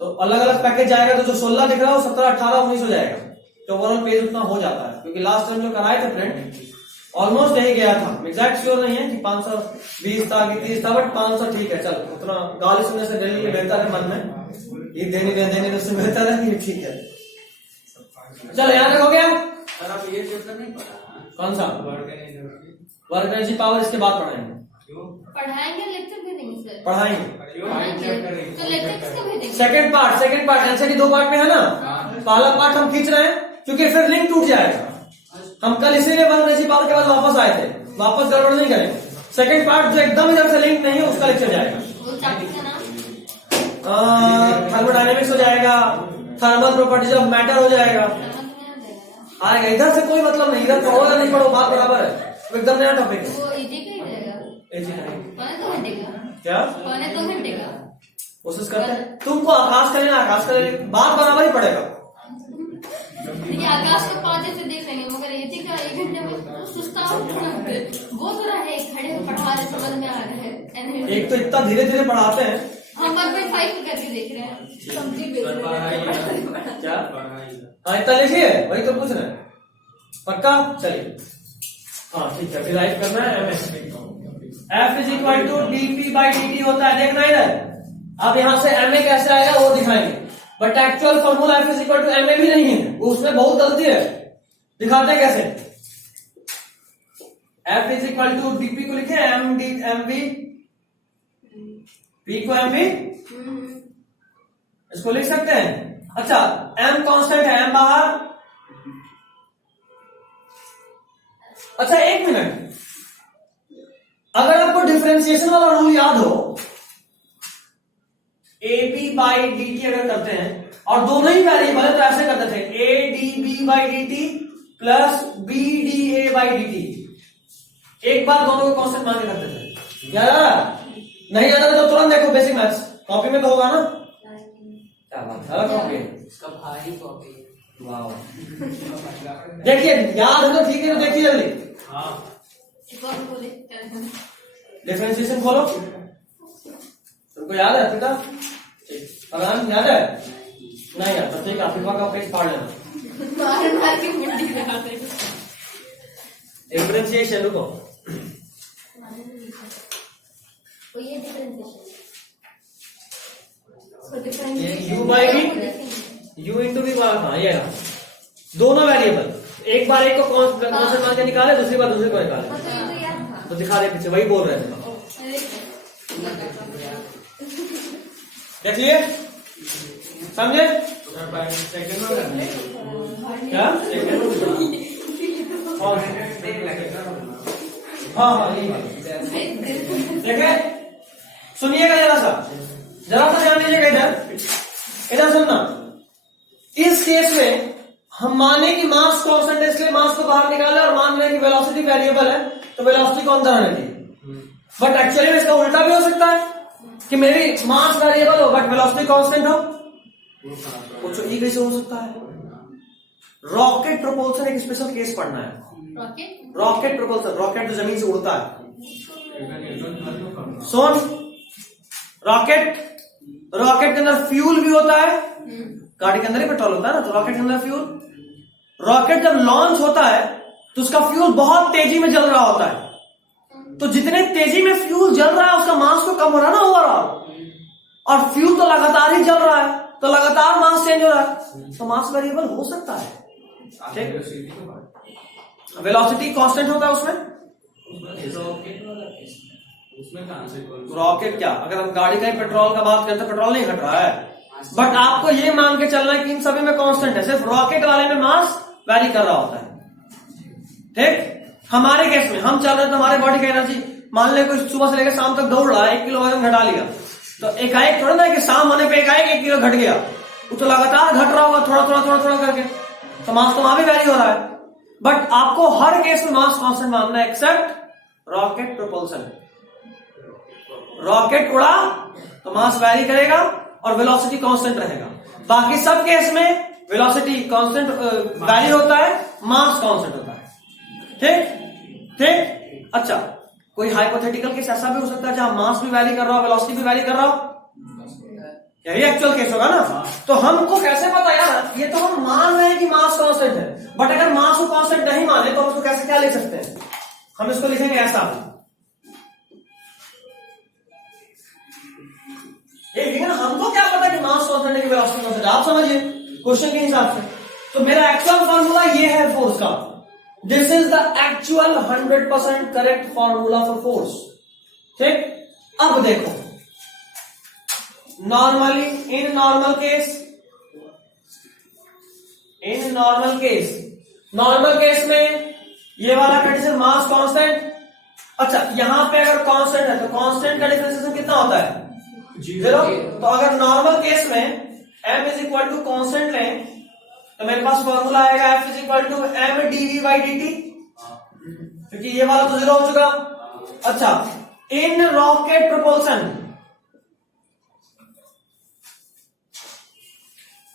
तो अलग अलग पैकेज जाएगा, तो जो 16 दिख रहा है वो 17, 18, 19 हो जाएगा, तो ओवरऑल पेज उतना हो जाता है। क्योंकि लास्ट टाइम जो कराए थे प्रिंट ऑलमोस्ट यही गया था, एग्जैक्ट श्योर नहीं है कि 520 था कि 30 था, बट 500 ठीक है। चल, उतना गाली सुनने से डेली में बेहतर है, मन में ये देने उससे बेहतर है कि ठीक है। चल यहाँ तक हो गया। सर आप ये चैप्टर नहीं पढ़ा? कौन सा? वर्क एनर्जी पावर, इसके बाद पढ़ाएंगे। क्यों पढ़ाएंगे लेक्चर भेजेंगे सर? पढ़ाएंगे तो लेक्चर किसका भेजेंगे? सेकंड पार्ट जैसे कि 2 पार्ट में है ना, पहला पार्ट हम खींच रहे हैं क्योंकि फिर लिंक टूट जाएगा। हम कल इसीलिए वर्क एनर्जी पावर के बाद वापस आए थे, वापस गड़बड़ नहीं करेंगे। सेकंड पार्ट जो एकदम इधर से लिंक नहीं है उसका लेक्चर जाएगा। वो चैप्टर का नाम थर्मोडायनेमिक्स हो जाएगा, थर्मल प्रॉपर्टीज ऑफ मैटर हो जाएगा, आएगा। इधर से कोई मतलब नहीं, इधर पढ़ो या नहीं पढ़ो बात बराबर है, एकदम नया टॉपिक है। वो इजी का ही रहेगा, पौने 2 घंटे का। क्या पौने 2 घंटे का कोशिश करते हैं, तुमको आकाश करें ना, आकाश करें, बात बराबर ही पड़ेगा। देखिए आकाश को 5 से देख लेंगे, मगर इजी का 1 घंटे में सुस्ता वो तो रहे, खड़े हो पढ़ा रहे, समझ में आ रहा है। एक तो इतना धीरे धीरे पढ़ाते हैं, हम 1.5 करके देख रहे हैं, सब्जी बेच रहे हैं। क्या हाँ इतना लिखिए, वही तो पूछ रहे हैं, पक्का। चलिए हाँ ठीक है, फिर राइट करना है MS. F is equal to dp/dt होता है, देखना इधर। अब यहां से ma कैसे आएगा वो दिखाएंगे, but actual formula F is equal to ma भी नहीं है, उसमें बहुत गलती है। दिखाते हैं कैसे। F is equal to dp को लिखे mv, p को mv, इसको लिख सकते हैं। अच्छा m कांस्टेंट है, m बाहर। अच्छा एक मिनट, अगर आपको डिफरेंशिएशन वाला रूल याद हो, ab/dt अगर करते हैं और दोनों ही वेरिएबल है तो ऐसे करते थे A D B by D T plus B D A by D T. एक बार दोनों को कांस्टेंट मान के करते थे। याद आ रहा? नहीं याद आ रहा तो तुरंत देखो बेसिक मैथ्स कॉपी में तो होगा ना। क्या बात है, कॉपी इसका भारी कॉपी है। वाह देखिए याद है तो ठीक है, तो देखिए जल्दी हाँ एक और बोले क्या है? डिफरेंशिएशन खोलो। तुमको याद है बेटा? फरहान याद है? नहीं याद तो ठीक है, आफिफा का पेज फाड़ लेना। मार मार के मुंडी लगाते हैं। डिफरेंशिएशन रुको। वो ये डिफरेंशिएशन ये u by v u into V bar, हाँ ये रहा। दोनों वेरिएबल एक बार एक को कांस्टेंट मान के निकाले, दूसरी बार दूसरे को निकाले। मतलब ये तो याद था। तो दिखा रहे पीछे, वही बोल रहे थे। देख लिए, समझे सेकंड में करना है। क्या? हाँ हाँ यही बात। देखे सुनिएगा जरा सा ध्यान दीजिएगा। इधर सुनना। इस केस में हम माने कि मास कांस्टेंट है इसलिए मास को बाहर निकाले और मान रहे कि वेलोसिटी वेरिएबल है तो वेलोसिटी को अंदर आने दी। बट एक्चुअली में इसका उल्टा भी हो सकता है कि मेरी मास वेरिएबल हो बट वेलोसिटी कांस्टेंट हो। पूछो ये कैसे हो सकता है? रॉकेट प्रोपल्शन एक स्पेशल केस पढ़ना है। रॉकेट प्रोपल्शन, रॉकेट जो जमीन से उड़ता है। सुन, रॉकेट के अंदर फ्यूल भी होता है। गाड़ी के अंदर ही पेट्रोल होता है ना, तो रॉकेट के अंदर फ्यूल। रॉकेट जब लॉन्च होता है तो उसका फ्यूल बहुत तेजी में जल रहा होता है। तो जितने तेजी में फ्यूल जल रहा है उसका मास तो कम हो रहा है ना ओवरऑल, और फ्यूल तो लगातार ही जल रहा है तो लगातार मास चेंज हो रहा है, तो मास वेरिएबल हो सकता है। वेलोसिटी कांस्टेंट होता है उसमें। उसमें कहां से रॉकेट क्या, अगर हम गाड़ी का ही पेट्रोल का बात करें तो पेट्रोल नहीं घट रहा है। बट आपको ये मान के चलना है कि इन सभी में कांस्टेंट है, सिर्फ रॉकेट वाले में मास वैरी कर रहा होता है। ठीक, हमारे केस में हम चल रहे हैं तो हमारे बॉडी का एनर्जी, मान ले कोई सुबह से लेकर शाम तक दौड़ रहा है, 1 किलो वजन घटा लिया तो एकाएक थोड़ा ना कि शाम होने पे एकाएक 1 किलो घट गया, वो तो लगातार घट रहा होगा थोड़ा करके, तो मास तो वहां भी वैरी हो रहा है। बट आपको हर केस में मास कांस्टेंट मानना है एक्सेप्ट रॉकेट प्रोपल्सन। रॉकेट उड़ा तो मास वैरी करेगा और वेलोसिटी कांस्टेंट रहेगा। बाकी सब केस में वेलोसिटी कांस्टेंट वैरी होता है, मास कांस्टेंट होता है। ठीक। अच्छा, कोई हाइपोथेटिकल केस ऐसा भी हो सकता है जहां मास भी वैरी कर रहा हो, वेलोसिटी भी वैरी कर रहा हो, यही एक्चुअल केस होगा ना। तो हमको कैसे पता यार, ये तो हम मान रहे हैं कि मास कांस्टेंट है, बट अगर मास को कांस्टेंट नहीं माने तो हम उसको कैसे क्या लिख सकते हैं? हम इसको लिखेंगे ऐसा, ये ना, हमको क्या पता कि मास कांस्टेंट है कि वेलोसिटी कांस्टेंट है, आप समझिए क्वेश्चन के हिसाब से। तो मेरा एक्चुअल फार्मूला ये है फोर्स का। This is the actual 100% correct formula for force. ठीक, अब देखो नॉर्मली इन नॉर्मल केस में ये वाला कंडीशन मास कांस्टेंट। अच्छा, यहां पे अगर कांस्टेंट है तो कांस्टेंट का डिफरेंशिएशन कितना होता है? 0। तो अगर नॉर्मल केस में m is equal to constant लें तो मेरे पास फॉर्मूला आएगा f is equal to m dv by dt, क्योंकि ये वाला तो 0 हो चुका। अच्छा, इन रॉकेट प्रोपल्सन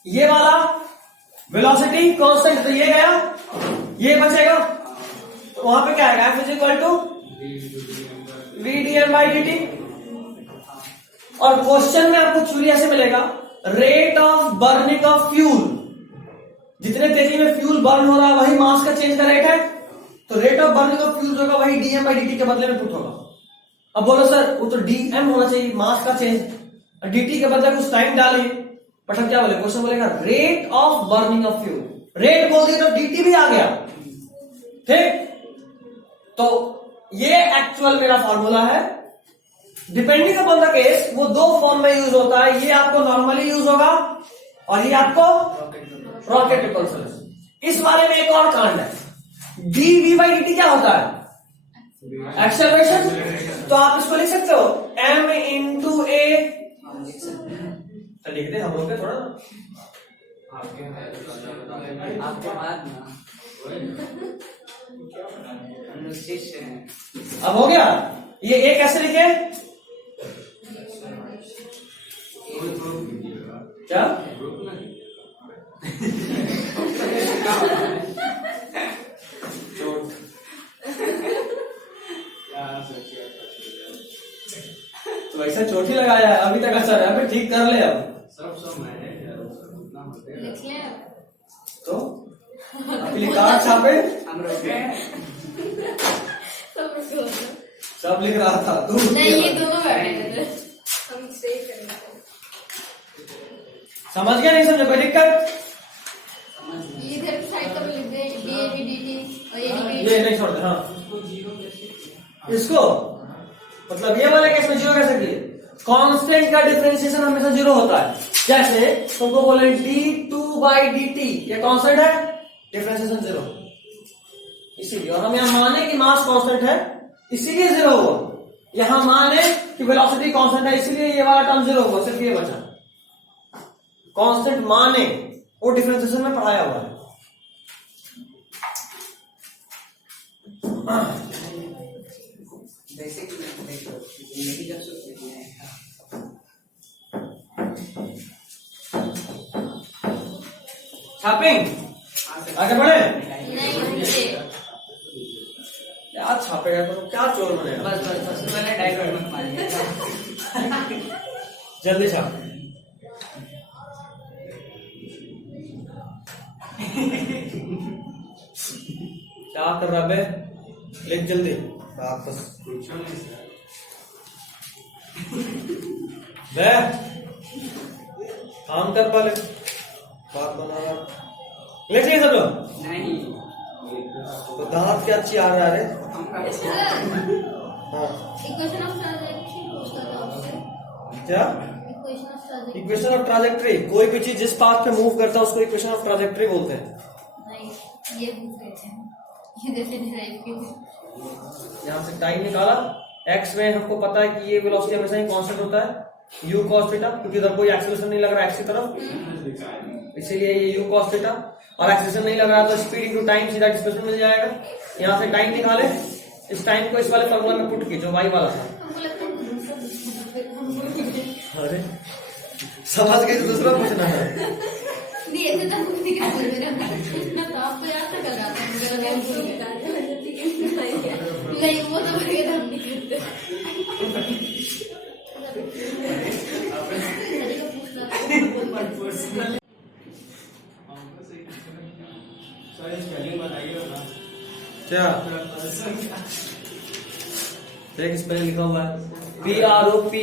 ये वाला वेलोसिटी कांस्टेंट, तो ये गया, ये बचेगा, तो वहां पे क्या आएगा? f is equal to v dm by dt। और क्वेश्चन में आपको चूरी ऐसे मिलेगा, rate of burning of fuel, जितने तेजी में फ्यूल बर्न हो रहा है वही मास का चेंज का रेट है, तो rate of burning of fuel जो होगा वही डीएम बाई dt के बदले में पुट होगा। अब बोलो सर वो तो डीएम होना चाहिए मास का चेंज, dt के बदले कुछ टाइम डाले, बट हम क्या बोले, क्वेश्चन बोलेगा rate of burning of fuel, rate बोल दिया तो dt भी आ गया। ठीक, तो ये एक्चुअल मेरा फॉर्मूला है। डिपेंडिंग अपॉन द केस वो 2 फॉर्म में यूज होता है, ये आपको नॉर्मली यूज होगा और ये आपको रॉकेट प्रोपल्सन। इस बारे में एक और कांड है, dv बाई dt क्या होता है? एक्सेलरेशन। तो आप इसको लिख सकते हो m इंटू ए, लिख दे हम लोग थोड़ा, आपके बाद ना हम लोग शिष्य हैं। अब हो गया। ये ए कैसे लिखे? क्या? तो ऐसा चोट ही लगाया है, अभी तक असर है, अभी ठीक कर ले अब। लिख ले तो अपनी कार्ड छापे, हम रुके सब उसको सब लिख रहा था तू। नहीं, ये दोनों बैठे थे। हम सही करेंगे। समझ गया? नहीं समझे? कोई दिक्कत? इधर साइड का भी लिख दे, DABDT और ये नहीं छोड़ते। हाँ, इसको मतलब ये वाला केस में जीरो कैसे किए? कांस्टेंट का डिफरेंशिएशन हमेशा जीरो होता है। जैसे तुमको बोले d2/dt, ये कांस्टेंट है, डिफरेंशिएशन जीरो, इसीलिए। और हम यहाँ माने कि मास कांस्टेंट है, इसीलिए जीरो हुआ। यहाँ माने कि वेलोसिटी कांस्टेंट है, इसीलिए ये वाला टर्म जीरो हुआ, सिर्फ ये बचा। कांस्टेंट माने वो डिफरेंशिएशन में पढ़ाया हुआ है। मेरी जब सोचती है छापिंग आगे बढ़े। नहीं मुझे क्या छापेगा तो क्या चोर बनेगा? बस बस बस मैंने डाइवर्ट मत मारिए। जल्दी छाप। क्या कर रहा बे? लिख जल्दी वापस। बे काम कर पा ले, बात बना रहा। लिख लिए सब लोग? नहीं तो दांत क्या अच्छी आ रहा है रे? हम कैसे हाँ इक्वेशन ऑफ ट्रांजैक्शन पूछता था आपसे। क्या? Equation of transaction equation of trajectory. कोई भी चीज जिस पाथ पे मूव करता है उसको इक्वेशन ऑफ ट्राजेक्ट्री बोलते हैं। नहीं, ये पूछ रहे थे, ये जैसे डिराइव किए। यहाँ से टाइम निकाला। एक्स में हमको पता है कि ये वेलोसिटी हमेशा ही कांस्टेंट होता है, u cos थीटा, क्योंकि इधर कोई एक्सेलरेशन नहीं लग रहा है एक्स की तरफ, इसीलिए ये u cos थीटा। और एक्सेलरेशन नहीं लग रहा तो स्पीड इनटू टाइम सीधा डिस्प्लेसमेंट मिल जाएगा। यहाँ से टाइम निकाले, इस टाइम को इस वाले फॉर्मूला में पुट की जो y वाला था। हमको लगता है कि दूसरा पूछना अरे समझ गए तो दूसरा पूछना है। दिए थे तो हमको नहीं कर पूछना था। आप तो याद तक कर रहा था मुझे लगा हमको नहीं करना। नहीं वो तो बगैर हम नहीं करते। क्या देख, इस पर लिखा हुआ है PROPULTION।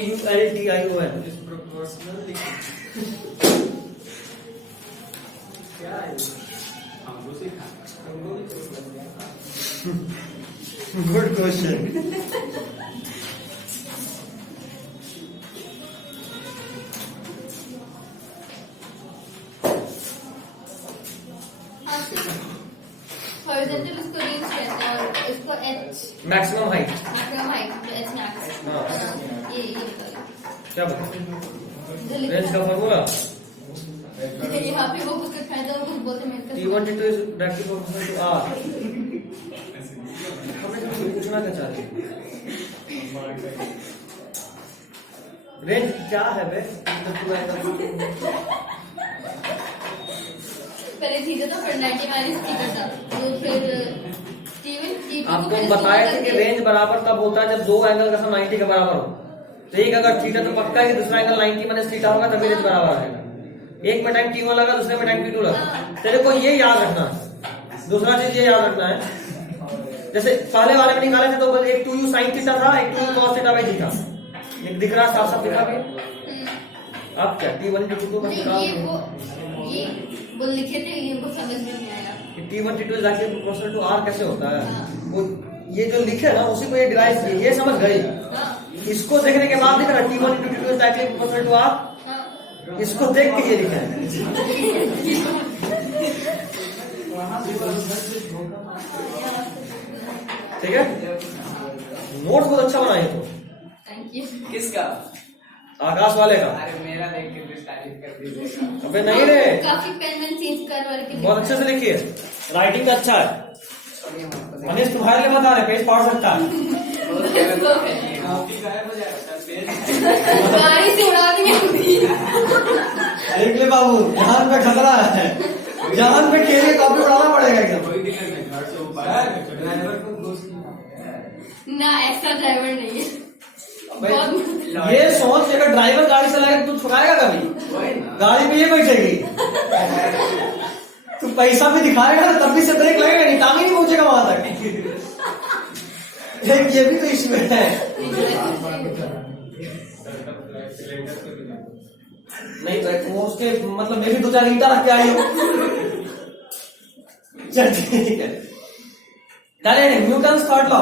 Good question. हॉरिजॉन्टल उसको रेंज कहते हैं और इसको H maximum height. Maximum height H max. हाँ। ये क्या बता जो लिखा रेंज का फॉर्मूला? है। यहाँ पे वो कुछ फायदा और कुछ बोलते हैं T1 T2 is directly proportional to R। हमें तो पूछना क्या चाहते हैं? रेंज क्या है बे? पहले थीटा था, फिर 90 माइनस थीटा था, तो फिर T1 आपको बताया था कि रेंज बराबर तब होता है जब दो एंगल का सम 90 के बराबर हो। तो एक अगर थीटा तो पक्का है कि दूसरा एंगल 90 माइनस थीटा होगा तभी रेंज बराबर आएगा। एक में टाइम T1 लगा, दूसरे में टाइम T2 लगा। तेरे को ये याद रखना है। दूसरा चीज ये याद रखना है, जैसे पहले वाले में निकाले थे तो एक 2u sin थीटा था, एक 2u cos theta by theta. दिख रहा साफ साफ दिखा भी। अब क्या T1 T2 को बस ये वो लिखे थे, ये को समझ में नहीं आया। T1 T2 is actually proportional to R कैसे होता है? वो ये जो लिखे ना उसी को ये डिराइव किए, ये समझ गए। इसको देखने के बाद दिख रहा T1 T2 is actually proportional to R। इसको देख के ये लिखा है। ठीक है, नोट्स बहुत अच्छा बनाए तो। Thank you. किसका? आकाश वाले का। अरे मेरा देख के कुछ तारीफ कर दीजिएगा। अबे नहीं रे, काफी पेन वेन चेंज कर करके बहुत अच्छे से लिखिए, राइटिंग अच्छा है। छोड़िए मत, तो मनीष तुम्हारे लिए बता रहे, पेज फाड़ सकता है। कॉपी गायब हो जाएगा सर, पेज गाड़ी से उड़ा देंगे देख ले बाबू, जान पे खतरा है, जान पे खेलिए, कॉपी उड़ाना पड़ेगा एकदम। कोई दिक्कत नहीं, घर से ऊपर ड्राइवर को दोस्त ना, ऐसा ड्राइवर नहीं है। बहुत ये सोच कि अगर ड्राइवर गाड़ी चलाएगा तू छुड़ाएगा कभी? गाड़ी में ये बैठेगी, तू पैसा भी दिखाएगा ना तब भी से ब्रेक लगेगा नहीं, टांग ही नहीं पहुंचेगा वहां तक। ये भी तो इश्यू है। नहीं तो वो उसके मतलब मैं भी 2-4 ईंटा रख के आई हूँ। चल ठीक है, चले न्यूटन्स थर्ड लॉ।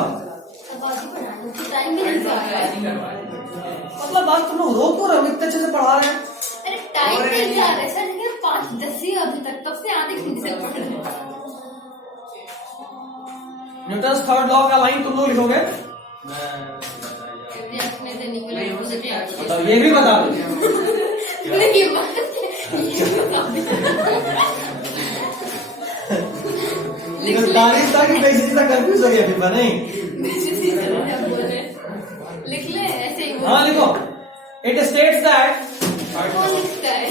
टाइम भी नहीं जा रहा है। मतलब बात तुम लोग रोक क्यों रहे हो, इतने अच्छे से पढ़ा रहे हैं। अरे टाइम नहीं जा रहा है सर, लेकिन 5-10 ही अभी तक, तब से आधे घंटे से पढ़ रहे हैं। न्यूटन्स थर्ड लॉ का लाइन तुम लोग लिखोगे, रिएक्शन में देने को नहीं, मुझे रिएक्शन तो ये भी बता दो। नहीं बात है, ये बता दो। तारीफ था कि बेइज्जती था, कंफ्यूज हो गया फिर नहीं। लिख ले ऐसे ही। हाँ लिखो, इट स्टेट्स दैट कौन लिखता है?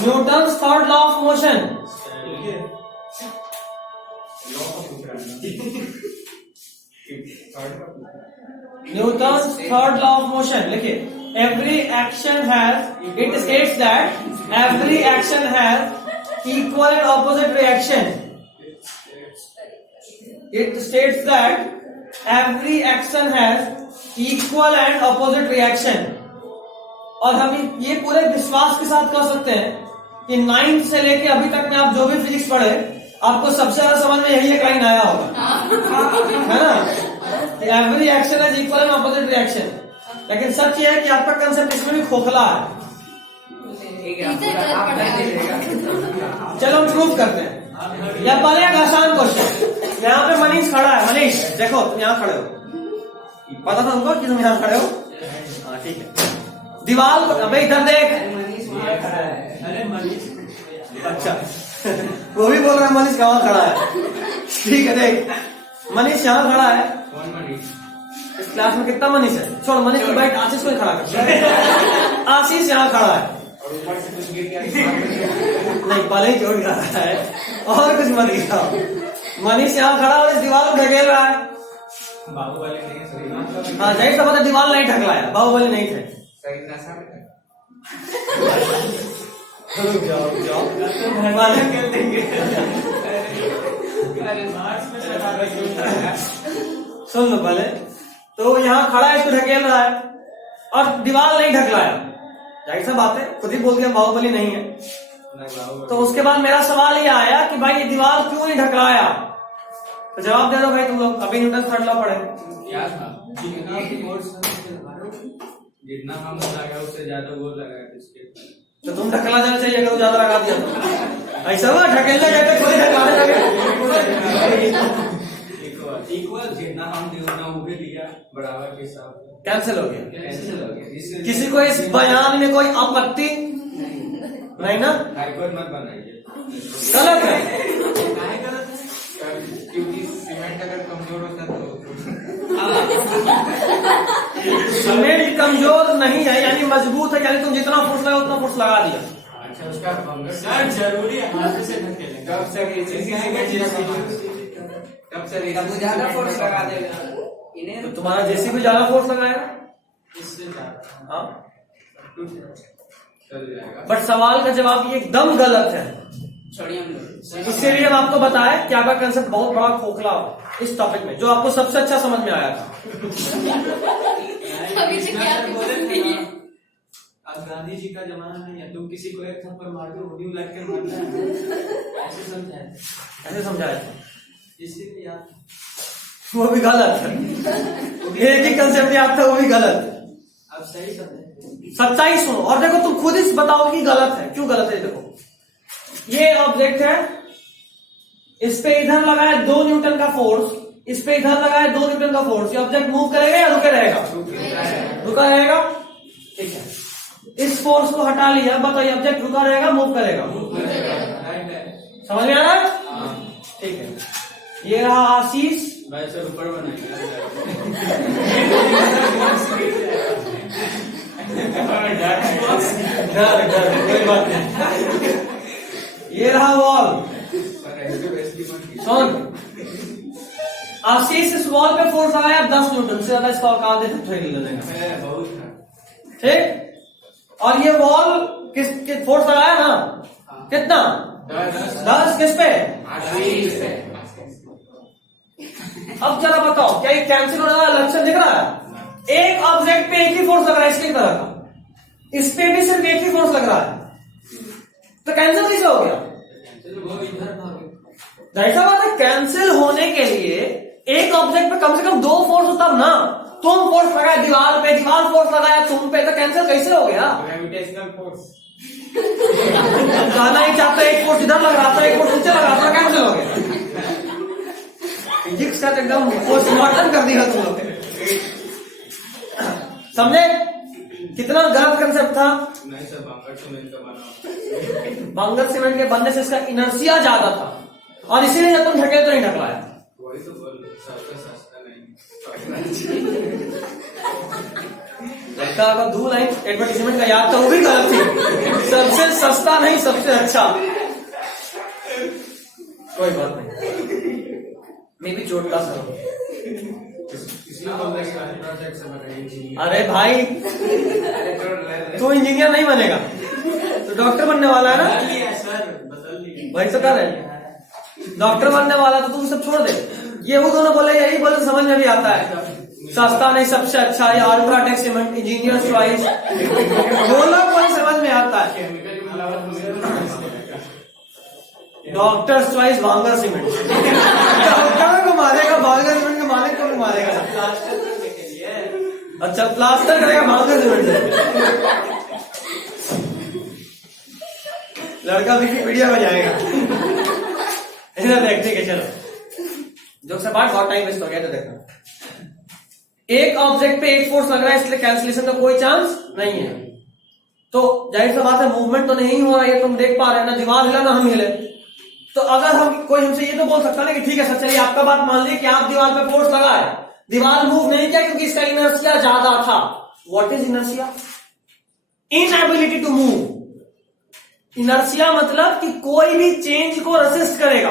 Newton's third law of motion Newton's third law of motion. लिखिए, every action has, it states that every action has equal and opposite reaction. It states that every action has equal and opposite reaction. और हम ये पूरे विश्वास के साथ कह सकते हैं कि 9th से लेके अभी तक में आप जो भी फिजिक्स पढ़े, आपको सबसे ज्यादा समझ में यही एक लाइन आया होगा, है ना? Every action is equal and opposite reaction. लेकिन सच ये है कि आपका कंसेप्ट इसमें भी खोखला है। ठीक है, आप कर दीजिएगा। चलो हम प्रूव करते हैं। या पहले एक आसान क्वेश्चन, यहाँ पे मनीष खड़ा है। मनीष देखो, तुम यहाँ खड़े हो, पता था तुमको कि तुम यहाँ खड़े हो? हाँ ठीक है। दीवार को, अबे इधर देख। अरे मनीष, अच्छा वो भी बोल रहा है मनीष कहाँ खड़ा है। ठीक है, देख मनीष यहाँ खड़ा है। कौन मनीष? इस क्लास में कितना मनीष है? छोड़ मनीष को, बैठ, आशीष को ही खड़ा कर। आशीष यहाँ खड़ा है। और ऊपर से कुछ गिर गया? नहीं, पहले ही चोट रहा है, और कुछ मत गिराओ। मनीष यहाँ खड़ा और इस दीवार को ढकेल रहा है। बाहुबली नहीं है, सही बात। हाँ जाहिर सा बात है, दीवार नहीं ढकलाया, बाहुबली नहीं थे। सही नशा में था। रुक जाओ। अरे मार्च में चला रहा है। सुन लो पहले, तो यहाँ खड़ा है, इसको ढकेल रहा है और दीवार नहीं ढकलाया। जाहिर सा बात है, खुद ही बोल दिया बाहुबली नहीं है। तो उसके बाद मेरा सवाल ये आया कि भाई ये दीवार क्यों नहीं ढकलाया? तो जवाब दे दो भाई तुम लोग, अभी न्यूटन थर्ड लॉ पढ़े। क्या था? जितना हम लगा उससे ज्यादा वो लगा इसके। तो तुम ढकला जाना चाहिए, अगर वो ज्यादा लगा दिया तो। ऐसा हुआ, ढकेलना कहते खुद ही ढकलाने लगे। इक्वल जितना हम दे उतना वो भी दिया बराबर के साथ। कैंसिल हो गया। कैंसिल हो गया। किसी को इस बयान में कोई आपत्ति नहीं ना? हाइपर मत बनाइए, गलत है। क्योंकि सीमेंट अगर कमजोर होता तो सीमेंट कमजोर नहीं है, यानी मजबूत है, यानी तुम जितना फोर्स लगा उतना फोर्स लगा दिया। अच्छा उसका सर जरूरी है हाथ से ढकेलेंगे। कब सर कब ज्यादा फोर्स लगा देगा इन्हें, तो तुम्हारा जेसी भी ज्यादा फोर्स लगाएगा। इससे ज्यादा हाँ, चल जाएगा। बट सवाल का जवाब ये एकदम गलत है। छोड़िए हम लोग। इसीलिए हम आपको बताया कि आपका कंसेप्ट बहुत बड़ा खोखला हो इस टॉपिक में, जो आपको सबसे अच्छा समझ में आया था। अभी तक क्या बोले? अब गांधी जी का जमाना नहीं है, तुम किसी को एक थप्पड़ मार दो वो भी लग कर मरना है। ऐसे समझाए, ऐसे समझाया था, इसीलिए आप वो भी गलत है। एक ही कंसेप्ट याद था, वो भी गलत है। अब सही समझे। सच्चाई सुनो और देखो, तुम खुद ही बताओ कि गलत है, क्यों गलत है। देखो ये ऑब्जेक्ट है, इस पे इधर लगा है 2 न्यूटन का फोर्स, इस पे इधर लगा है 2 न्यूटन का फोर्स। ये ऑब्जेक्ट मूव करेगा या रुके रहेगा? रुका रहेगा। ठीक है, इस फोर्स को हटा लिया, बताइए ऑब्जेक्ट रुका रहेगा मूव करेगा? समझ में आ रहा है? ठीक है, ये रहा आशीष। भाई सर ऊपर बनाएंगे। कोई बात नहीं। ये रहा वॉल। सुन, आशीष इस वॉल पे फोर्स लगाया 10 न्यूटन से ज्यादा इसका औकात है तो ले लेगा, ठीक। और ये वॉल किस फोर्स लगाया ना, कितना? 10। किस पे? अब जरा बताओ, क्या ये कैंसिल होने वाला लक्षण दिख रहा है? एक ऑब्जेक्ट पे एक ही फोर्स लग रहा है इसकी तरह का, इस पे भी सिर्फ एक ही फोर्स लग रहा है, तो कैंसिल कैसे हो गया? ऐसा बात है, कैंसिल होने के लिए एक ऑब्जेक्ट पे कम से कम 2 फोर्स हो तब ना। तुम फोर्स लगाया दीवार पे, दीवार फोर्स लगाया तुम पे, तो कैंसिल कैसे हो गया? Gravitational force. जाना ही चाहता, एक फोर्स इधर लग रहा था, एक फोर्स नीचे लग रहा था, कैंसिल हो गया। फिजिक्स का एकदम पोस्टमार्टम कर दिया तुम लोग, समझे? कितना गलत कंसेप्ट था। नहीं सर, बांगर सीमेंट का बना। बांगर सीमेंट के बनने से इसका इनर्सिया ज्यादा था, और इसीलिए जब तुम ढके तो नहीं ढकलाया। वही तो बोल, सस्ता नहीं। लगता अगर 2 लाइन एडवर्टीजमेंट का याद था वो भी गलत थी, सबसे सस्ता नहीं सबसे अच्छा। कोई बात नहीं, मैं भी जोड़ता था। प्रोजेक्ट से बताइए। अरे भाई, तू इंजीनियर नहीं बनेगा तो डॉक्टर बनने वाला है ना? सर बदल ली वही तो कर रहे हैं, डॉक्टर बनने वाला तो तू सब छोड़ दे। ये वो दोनों बोले, यही बोले तो समझ में भी आता है, सस्ता नहीं सबसे अच्छा, या अल्ट्राटेक सीमेंट, इंजीनियर चॉइस, बोलो कोई समझ में आता है। डॉक्टर चॉइस भांगर सीमेंट, डॉक्टर को मारेगा भांगर सीमेंट के मालिक को भी मारेगा। अच्छा, प्लास्टर करेगा भांगर सीमेंट से, लड़का विकिपीडिया में जाएगा। इधर देख, ठीक है चलो, जो से बात बहुत टाइम वेस्ट हो गया, तो देखना एक ऑब्जेक्ट पे एक फोर्स लग रहा है, इसलिए कैंसिलेशन का कोई चांस नहीं है। तो जाहिर सा बात है मूवमेंट तो नहीं हो रहा है, तुम देख पा रहे हैं ना, दीवार हिला ना हम हिले। तो अगर हम कोई हमसे ये तो बोल सकता ना कि ठीक है सर, चलिए आपका बात मान लीजिए कि आप दीवार पे फोर्स लगाए, दीवार मूव नहीं किया क्योंकि इसका इनर्सिया ज्यादा था। What is inertia? Inability to move. Inertia मतलब कि कोई भी चेंज को रेसिस्ट करेगा,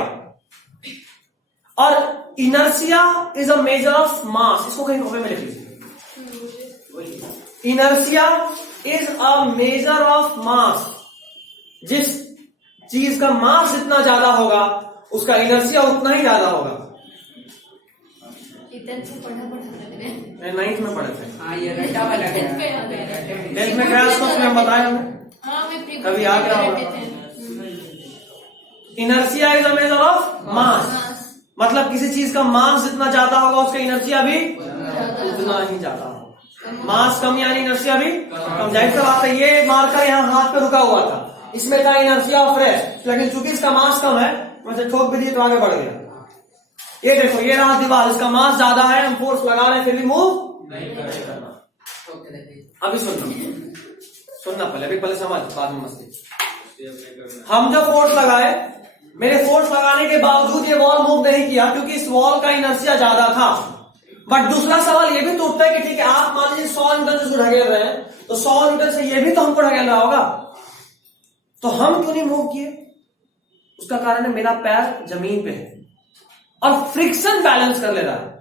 और inertia is a measure of mass. इसको कहीं कॉपी में लिख लीजिए, inertia is a measure of mass. जिस चीज का मास जितना ज्यादा होगा उसका इनर्सिया उतना ही ज्यादा होगा। नाइन्थ में पढ़े थे, हाँ ये रट्टा वाला है। 10th में गया उसको उसमें बताया हमें, कभी आ गया होगा। Inertia is a measure of मास, मतलब किसी चीज का मास जितना ज्यादा होगा उसका इनर्सिया भी उतना ही ज्यादा होगा। मास कम यानी इनर्सिया भी कम। जाहिर सा बात है, ये मार्कर यहाँ हाथ पे रुका हुआ था, इसमें था इनर्सिया ऑफ रेस्ट, लेकिन चूंकि इसका मास कम है वैसे ठोक भी दिए तो आगे बढ़ गया। ये देखो, ये रहा दीवार, इसका मास ज्यादा है, हम फोर्स लगा रहे हैं फिर भी मूव नहीं करना। अभी सुनना पहले, अभी पहले समझ, बाद में मस्ती। हम जो फोर्स लगाए, मेरे फोर्स लगाने के बावजूद ये वॉल मूव नहीं किया क्योंकि इस वॉल का इनर्सिया ज्यादा था। बट दूसरा सवाल ये भी तो उठता है कि ठीक है, आप मान लीजिए 100 न्यूटन से ढकेल रहे हैं, तो 100 न्यूटन से ये भी तो हमको ढकेल रहा होगा, तो हम क्यों नहीं मूव किए? उसका कारण है मेरा पैर जमीन पे है और फ्रिक्शन बैलेंस कर ले रहा है।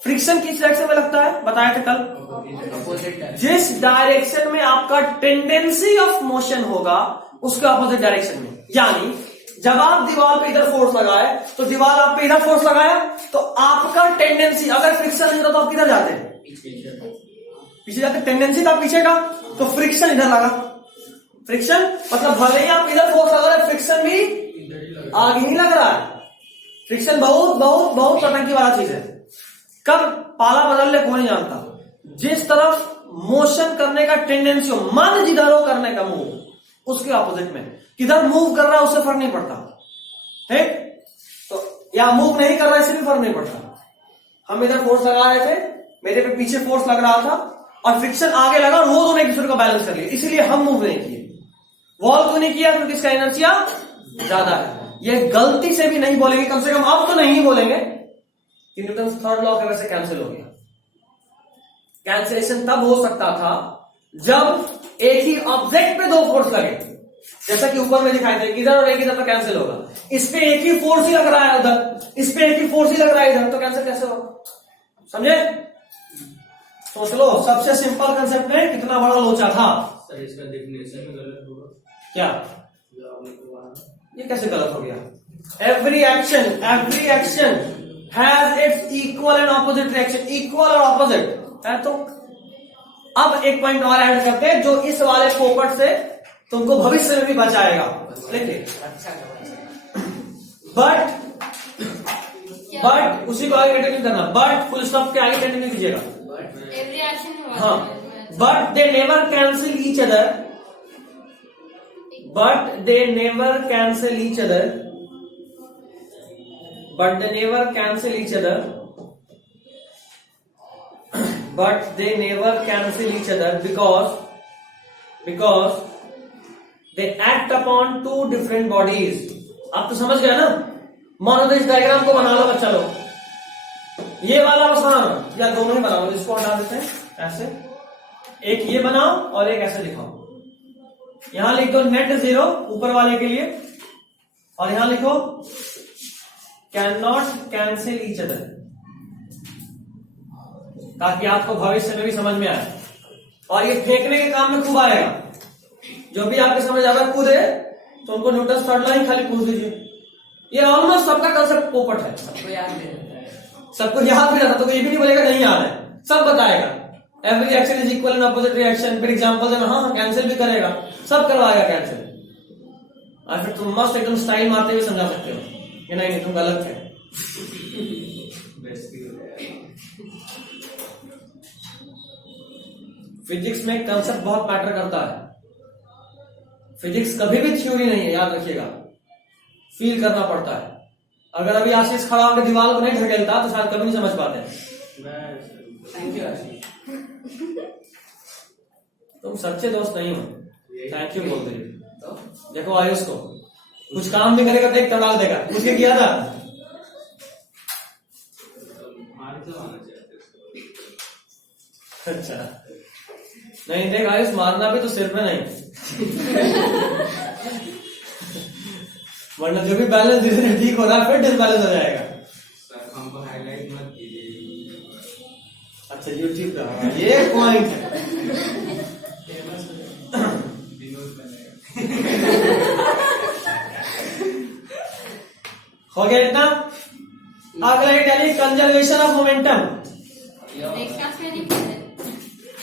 फ्रिक्शन किस डायरेक्शन में लगता है बताया था कल? जिस डायरेक्शन में आपका टेंडेंसी ऑफ मोशन होगा उसके अपोजिट डायरेक्शन में। यानी जब आप दीवार पे इधर फोर्स लगाए तो दीवार आप पे इधर फोर्स लगाया, तो आपका टेंडेंसी, अगर फ्रिक्शन नहीं होता तो आप किधर जाते हैं? पीछे जाते। टेंडेंसी था पीछे का, तो फ्रिक्शन इधर लगा। फ्रिक्शन मतलब भले ही आप इधर फोर्स लगा रहे, फ्रिक्शन भी आगे ही लग रहा है। फ्रिक्शन बहुत बहुत बहुत पतंग की वाला चीज है। कब पाला बदल ले कोई नहीं जानता। जिस तरफ मोशन करने का टेंडेंसी हो, मन जिधर हो करने का मूव, उसके ऑपोजिट में किधर मूव कर रहा है उससे फर्क नहीं पड़ता, ठीक? तो या मूव नहीं कर रहा है इससे भी फर्क नहीं पड़ता। हम इधर फोर्स लगा रहे थे, मेरे पे पीछे फोर्स लग रहा था, और फ्रिक्शन आगे लगा और वो दोनों एक दूसरे को बैलेंस कर लिए, इसलिए हम मूव नहीं किए। वॉल को नहीं किया क्योंकि इसका इनर्शिया ज्यादा है। ये गलती से भी नहीं बोलेंगे, कम से कम अब तो नहीं बोलेंगे कि न्यूटन थर्ड लॉ का वैसे कैंसिल हो गया। कैंसिलेशन तब हो सकता था जब एक ही ऑब्जेक्ट पे दो फोर्स लगे, जैसा कि ऊपर में दिखाई दे, इधर और एक इधर तो कैंसिल होगा। इस पे एक ही फोर्स ही लग रहा है उधर, इस पे एक ही फोर्स ही लग रहा है इधर, तो कैंसिल कैसे होगा? समझे? सोच लो, सबसे सिंपल कंसेप्ट में कितना बड़ा लोचा था। सर इसका डेफिनेशन में गलत होगा क्या? जो आपने कहा ये कैसे गलत हो गया? Every action has its equal and opposite reaction. Equal और ऑपोजिट है तो अब एक पॉइंट और ऐड करते हैं जो इस वाले पोपट से तुमको भविष्य में भी बचाएगा। देखिए, बट उसी को आगे कंटिन्यू करना, बट फुल स्टॉप के आगे कंटिन्यू कीजिएगा। एवरी एक्शन में हाँ, but they never cancel each other, but they never cancel each other, but they never cancel each other, but they never cancel each other because they act upon two different bodies. आप तो समझ गए ना? मानो तो इस डायग्राम को बना लो बच्चा लोग, ये वाला बस या दोनों ही बना लो, इसको हटा देते हैं ऐसे, एक ये बनाओ और एक ऐसे लिखाओ। यहां लिख दो नेट जीरो ऊपर वाले के लिए, और यहां लिखो can not cancel each other, ताकि आपको भविष्य में भी समझ में आए। और ये फेंकने के काम में खूब आएगा, जो भी आपके समझ ज्यादा कूदे तो उनको न्यूटन थर्ड लॉ ही खाली पूछ दीजिए। ये ऑलमोस्ट सबका कंसेप्ट पोपट है, सबको याद भी रहता, तो ये भी नहीं बोलेगा नहीं याद है, सब बताएगा। Every reaction is equal and opposite reaction, फिर एग्जांपल देना, हाँ कैंसिल भी करेगा, सब करवाएगा कैंसिल। और फिर तुम मस्त एकदम स्टाइल मारते हुए समझा सकते हो कि नहीं तुम गलत है। फिजिक्स में कंसेप्ट बहुत मैटर करता है। फिजिक्स कभी भी थ्योरी नहीं है, याद रखिएगा, फील करना पड़ता है। अगर अभी आशीष खड़ा होकर दीवार को नहीं ढकेलता तो शायद कभी नहीं समझ पाते। थैंक यू आशीष। तुम सच्चे दोस्त नहीं हो, थैंक यू बोल दे। देखो आयुष को कुछ काम भी करेगा देख तड़ाल देगा, उसके किया था। अच्छा नहीं, देख आयुष मारना भी तो सिर में नहीं, वरना जो भी बैलेंस धीरे धीरे ठीक हो रहा है फिर डिसबैलेंस हो जाएगा। सर हमको हाईलाइट मत कीजिए। अच्छा यूट्यूब का ये पॉइंट है। हो गया इतना? अगला Italy conservation of momentum. Next class में नहीं पढ़े।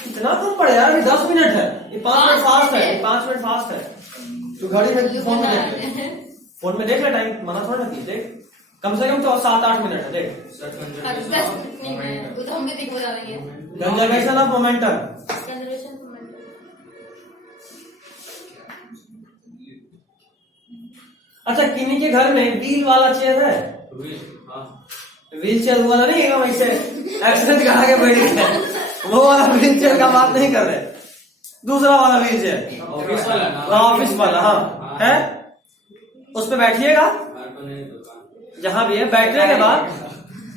इतना कम पड़े यार, अभी 10 मिनट है, ये 5 मिनट फास्ट है, 5 मिनट फास्ट है। तू घड़ी में फोन में देख ले टाइम, मना थोड़ा ना की, देख कम से कम तो 7-8 मिनट है, देख। 10 मिनट नहीं है, वो तो हम भी देख बता देंगे। Conservation of momentum. Conservation momentum. अच्छा किन्हीं के घर में व्हील वाला चेयर है? व्हील चेयर वाला नहीं है, वैसे एक्सीडेंट करा के बैठी है, वो वाला व्हील चेयर का बात नहीं कर रहे, दूसरा वाला व्हील चेयर, ऑफिस वाला। हाँ है, उस पे बैठिएगा, जहां भी है बैठने के बाद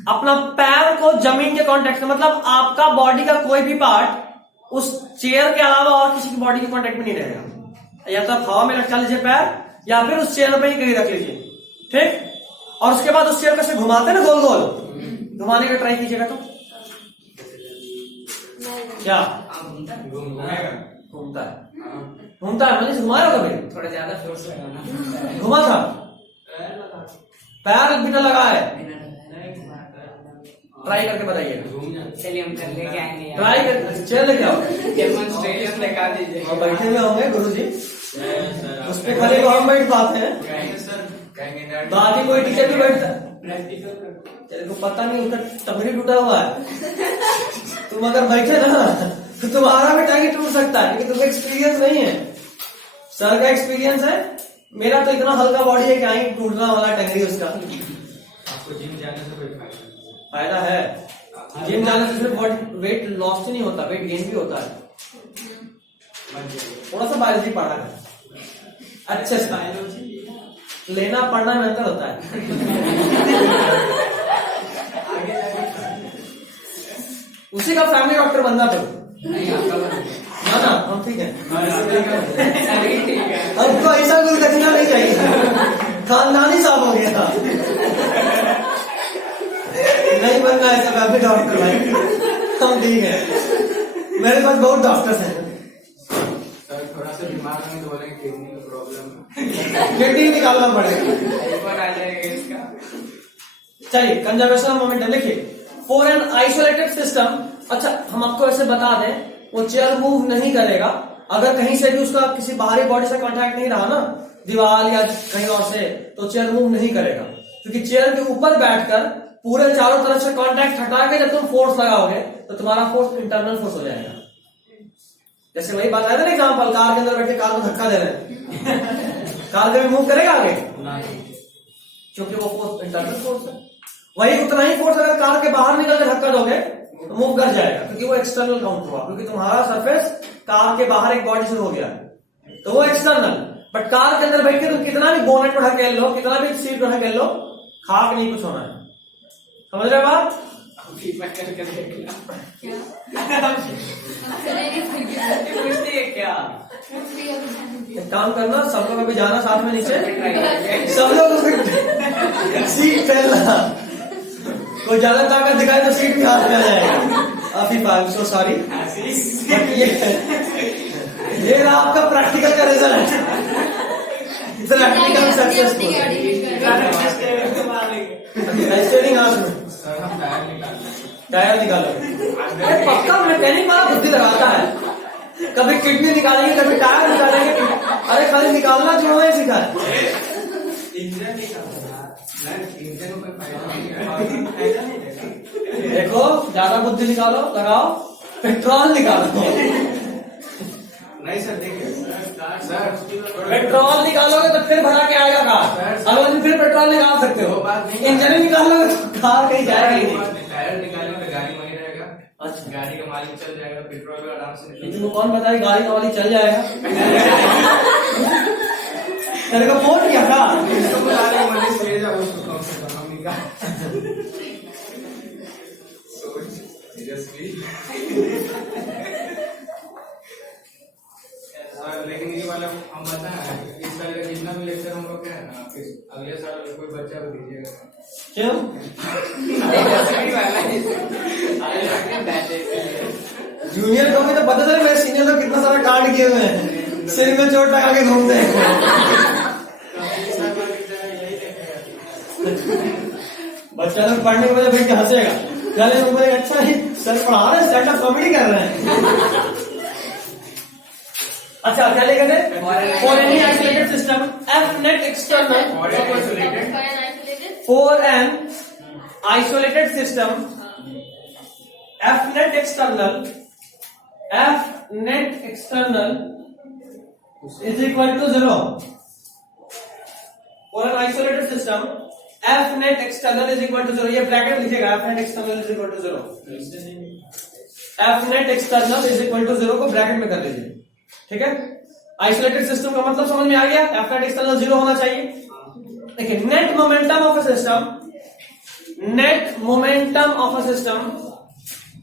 अपना पैर को जमीन के कांटेक्ट में, मतलब आपका बॉडी का कोई भी पार्ट उस चेयर के अलावा और किसी की बॉडी के कांटेक्ट में नहीं रहेगा। या तो आप हवा में लटका लीजिए पैर, या फिर उस चेयर पे ही कहीं रख लीजिए, ठीक। और उसके बाद उस चेयर पे से घुमाते ना गोल गोल, घुमाने का ट्राई कीजिएगा तो क्या घूमता है मैंने घुमाया कभी? थोड़ा ज्यादा फोर्स लगाना। घुमा था, पैर बिना लगा है, ट्राई करके बताइएगा। चलिए हम कर लेके आएंगे, ट्राई कर, चेयर लेके आओ, डेमोन्स्ट्रेशन दिखा दीजिए। बैठे हुए होंगे गुरुजी, उस पे खाली हम बैठ पाते हैं, बाकी कोई टीचर भी बैठता है। तेरे को पता नहीं, उनका टंगड़ी टूटा हुआ है, तुम अगर बैठे ना तो तुम्हारा भी टांगी टूट सकता है, लेकिन तुम्हें एक्सपीरियंस नहीं है। सर का एक्सपीरियंस है, मेरा तो इतना हल्का बॉडी है कि आई टूटना वाला टंगड़ी उसका। आपको जिम जाने से कोई फायदा है? जिम जाने से सिर्फ वेट लॉस ही नहीं होता, वेट गेन भी होता है। थोड़ा सा बायोलॉजी पढ़ा है अच्छे से, लेना पढ़ना बेहतर होता है। उसी का फैमिली डॉक्टर बनना तो ना ना, हम ठीक है, हमको ऐसा कुछ दक्षिणा नहीं चाहिए, खानदानी साफ हो गया था, नहीं बनना ऐसा फैमिली डॉक्टर भाई, हम ठीक है, मेरे पास बहुत डॉक्टर्स हैं। थोड़ा सा दिमाग में तो बोलेंगे किडनी का प्रॉब्लम किडनी निकालना पड़ेगा। ऊपर आ जाएगा इसका। चलिए कंजर्वेशन ऑफ मोमेंटम लिखिए। फॉर एन आइसोलेटेड सिस्टम, अच्छा हम आपको ऐसे बता दें, वो चेयर मूव नहीं करेगा अगर कहीं से भी उसका किसी बाहरी बॉडी से कांटेक्ट नहीं रहा ना, दीवार या कहीं और से, तो चेयर मूव नहीं करेगा, क्योंकि चेयर के ऊपर बैठकर पूरे चारों तरफ से कांटेक्ट हटा के जब तुम फोर्स लगाओगे तो तुम्हारा फोर्स इंटरनल फोर्स हो जाएगा। जैसे वही बात आया था ना एग्जाम्पल, कार के अंदर बैठ के कार को धक्का दे रहे हैं, कार कभी मूव करेगा आगे? क्योंकि वो फोर्स इंटरनल फोर्स है। वही उतना ही फोर्स अगर कार के बाहर निकल के धक्का दोगे तो मूव कर जाएगा, क्योंकि वो एक्सटर्नल काउंट हुआ, क्योंकि तुम्हारा सरफेस कार के बाहर एक बॉडी से हो गया है, तो वो एक्सटर्नल। बट कार के अंदर बैठ के तुम कितना भी बोनेट पर ढकेल लो, कितना भी सीट पर ढकेल लो, खाक नहीं कुछ होना है। समझ रहे बात? क्या एक काम करना, सब लोग अभी जाना साथ में नीचे, सब लोग सीट फैलना, कोई ज्यादा ताकत दिखाए तो सीट भी हाथ में आ जाएगा। Afif I am so sorry, ये रहा आपका प्रैक्टिकल का रिजल्ट, प्रैक्टिकल सक्सेसफुल। स्टेयरिंग हाथ में टायर निकालो, पक्का मैकेनिक वाला बुद्धि लगाता है, कभी किडनी निकालेंगे, कभी टायर निकालेंगे, अरे खाली निकालना जो है सीखा है। इंजन को कोई फायदा नहीं है। देखो ज्यादा बुद्धि निकालो, लगाओ, पेट्रोल निकालो, नहीं सर देखिए सर, पेट्रोल निकालोगे तो फिर भरा के आएगा कार, अगले दिन फिर पेट्रोल निकाल सकते हो, इंजन निकालोगे तो कार कहीं जाएगा ही नहीं। टायर निकालेंगे तो गाड़ी वहीं रहेगा। अच्छा, गाड़ी का मालिक चल जाएगा, पेट्रोल भी आराम से निकल तुमको कौन बताए गाड़ी का वाली चल जाएगा? तेरे को फोन किया था? ले जाओ उसको कम से कम, हम निकाल सोच सीरियसली। लेकिन ये वाला हम बताएं, इस साल का जितना भी लेक्चर हम लोग है ना, फिर अगले साल कोई बच्चा को दीजिएगा। क्यों? जूनियर को भी तो पता चले, मेरे सीनियर तो कितना सारा कांड किए हुए हैं, सिर में चोट लगा के घूमते हैं। बच्चा लोग पढ़ने के वजह बैठ के हंसेगा, चले तुम बोले अच्छा ही सर पढ़ा रहे, स्टैंड अप कॉमेडी कर रहे हैं। अच्छा क्या लिखा थे? For any isolated system F net external, for an isolated system F net external is equal to 0। For an isolated system F net external is equal to 0, ये ब्रैकेट लिखिएगा, F net external is equal to 0, F net external is equal to 0 को ब्रैकेट में कर लीजिए, ठीक है। आइसोलेटेड सिस्टम का मतलब समझ में आ गया, एफ नेट एक्सटर्नल 0 होना चाहिए। देखिए net momentum of a system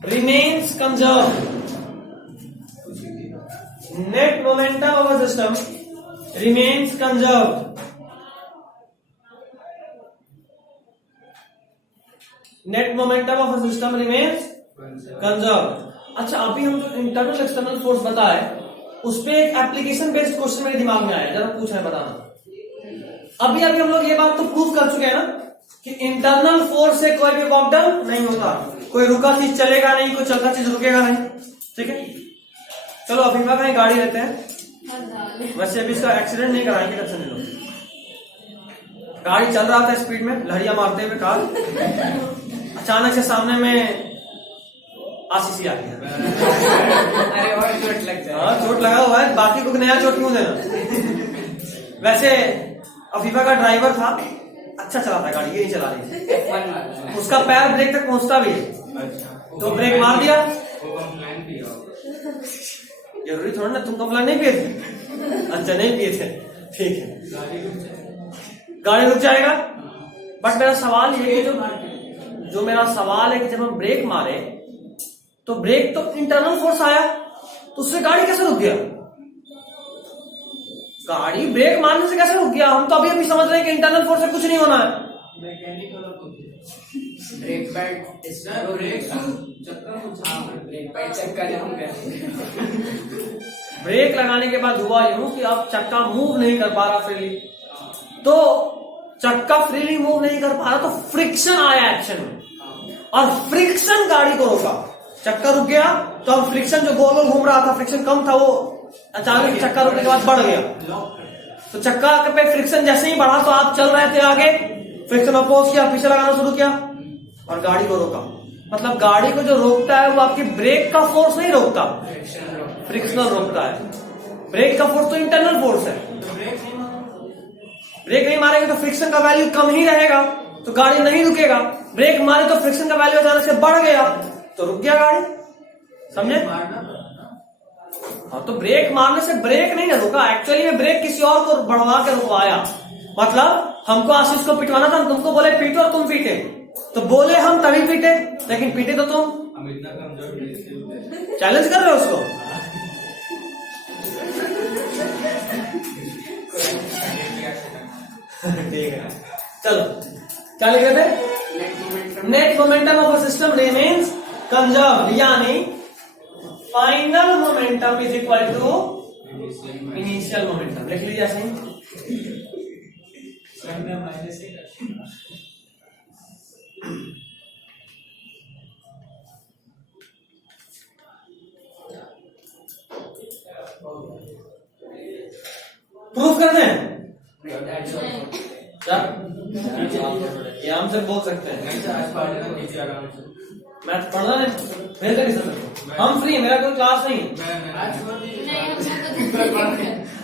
remains conserved, net momentum of a system remains conserved, net momentum of a system remains conserved। अच्छा अभी हम जो इंटरनल एक्सटर्नल फोर्स बताए, उस पे एक एप्लीकेशन बेस्ड क्वेश्चन मेरे दिमाग में आया, जरा पूछा है बताना। अभी हम लोग ये बात तो प्रूव कर चुके हैं ना कि इंटरनल फोर्स से कोई भी वर्क डन नहीं होता, कोई रुका चीज चलेगा नहीं, कोई चलता चीज रुकेगा नहीं, ठीक है। चलो अभी कहीं गाड़ी लेते हैं, वैसे अभी इसका एक्सीडेंट नहीं कराएंगे, टेंशन नहीं लो। गाड़ी चल रहा था स्पीड में, लहरिया मारते हुए कार, अचानक से सामने में आशीष आ गया। अरे और चोट लग जाए। हाँ चोट लगा हुआ है, बाकी को नया चोट क्यों देना। वैसे अफीफा का ड्राइवर था, अच्छा चलाता गाड़ी, ये नहीं चला रही, उसका पैर ब्रेक तक पहुंचता भी है। अच्छा तो ब्रेक मार दिया, वो कंप्लेंट किया होगा। जरूरी थोड़ा ना तुम कंप्लेंट नहीं पिए थे। अच्छा नहीं पिए थे, ठीक है, गाड़ी रुक जाएगा। बट मेरा सवाल ये है, जो मेरा सवाल है कि जब हम ब्रेक मारे तो ब्रेक तो इंटरनल फोर्स आया, तो उससे गाड़ी कैसे रुक गया? गाड़ी ब्रेक मारने से कैसे रुक गया? हम तो अभी समझ रहे हैं कि इंटरनल फोर्स से कुछ नहीं होना है। मैकेनिकल होती है। ब्रेक पैड सर ब्रेक चक्कर कुछ, हाँ ब्रेक पैड चक्का जाम कर। ब्रेक लगाने के बाद हुआ यूं कि अब चक्का मूव नहीं कर पा रहा फ्रीली, तो चक्का फ्रीली मूव नहीं कर पा रहा तो फ्रिक्शन आया एक्शन में, और फ्रिक्शन गाड़ी को रोका, चक्का रुक गया। तो अब फ्रिक्शन जो गोल गोल घूम रहा था, फ्रिक्शन कम था, वो अचानक चक्का रुकने के बाद बढ़ गया। तो चक्का पे फ्रिक्शन जैसे ही बढ़ा तो आप चल रहे थे आगे, फ्रिक्शन अपोज किया, पीछे लगाना शुरू किया और गाड़ी को रोका। मतलब गाड़ी को जो रोकता है वो आपकी ब्रेक का फोर्स नहीं रोकता, फ्रिक्शनल रोकता है। ब्रेक का फोर्स तो इंटरनल फोर्स है। ब्रेक नहीं मारेंगे तो फ्रिक्शन का वैल्यू कम ही रहेगा, तो गाड़ी नहीं रुकेगा। ब्रेक मारे तो फ्रिक्शन का वैल्यू अचानक से बढ़ गया तो रुक गया गाड़ी, समझे? हाँ, तो ब्रेक मारने से ब्रेक नहीं ना रुका, एक्चुअली में ब्रेक किसी और को बढ़वा के रुकवाया। मतलब हमको आशीष को पिटवाना था, हम तुमको बोले पीटो और तुम पीटे, तो बोले हम तभी पीटे, लेकिन पीटे तो तुम। हम इतना कमजोर नहीं, चैलेंज कर रहे हो उसको। ठीक है, चलो क्या लिख रहे थे? Net momentum of a system remains conserved, यानी final momentum is equal to initial momentum. लिख लीजिए ऐसे ही। माइनस से प्रूफ कर दें क्या? ये हमसे बोल सकते हैं। आज पढ़ना नीचे आराम से। मैथ पढ़ना है, भेज दे किसी से। हम फ्री है, मेरा कोई क्लास नहीं है। आज नहीं, हम सबको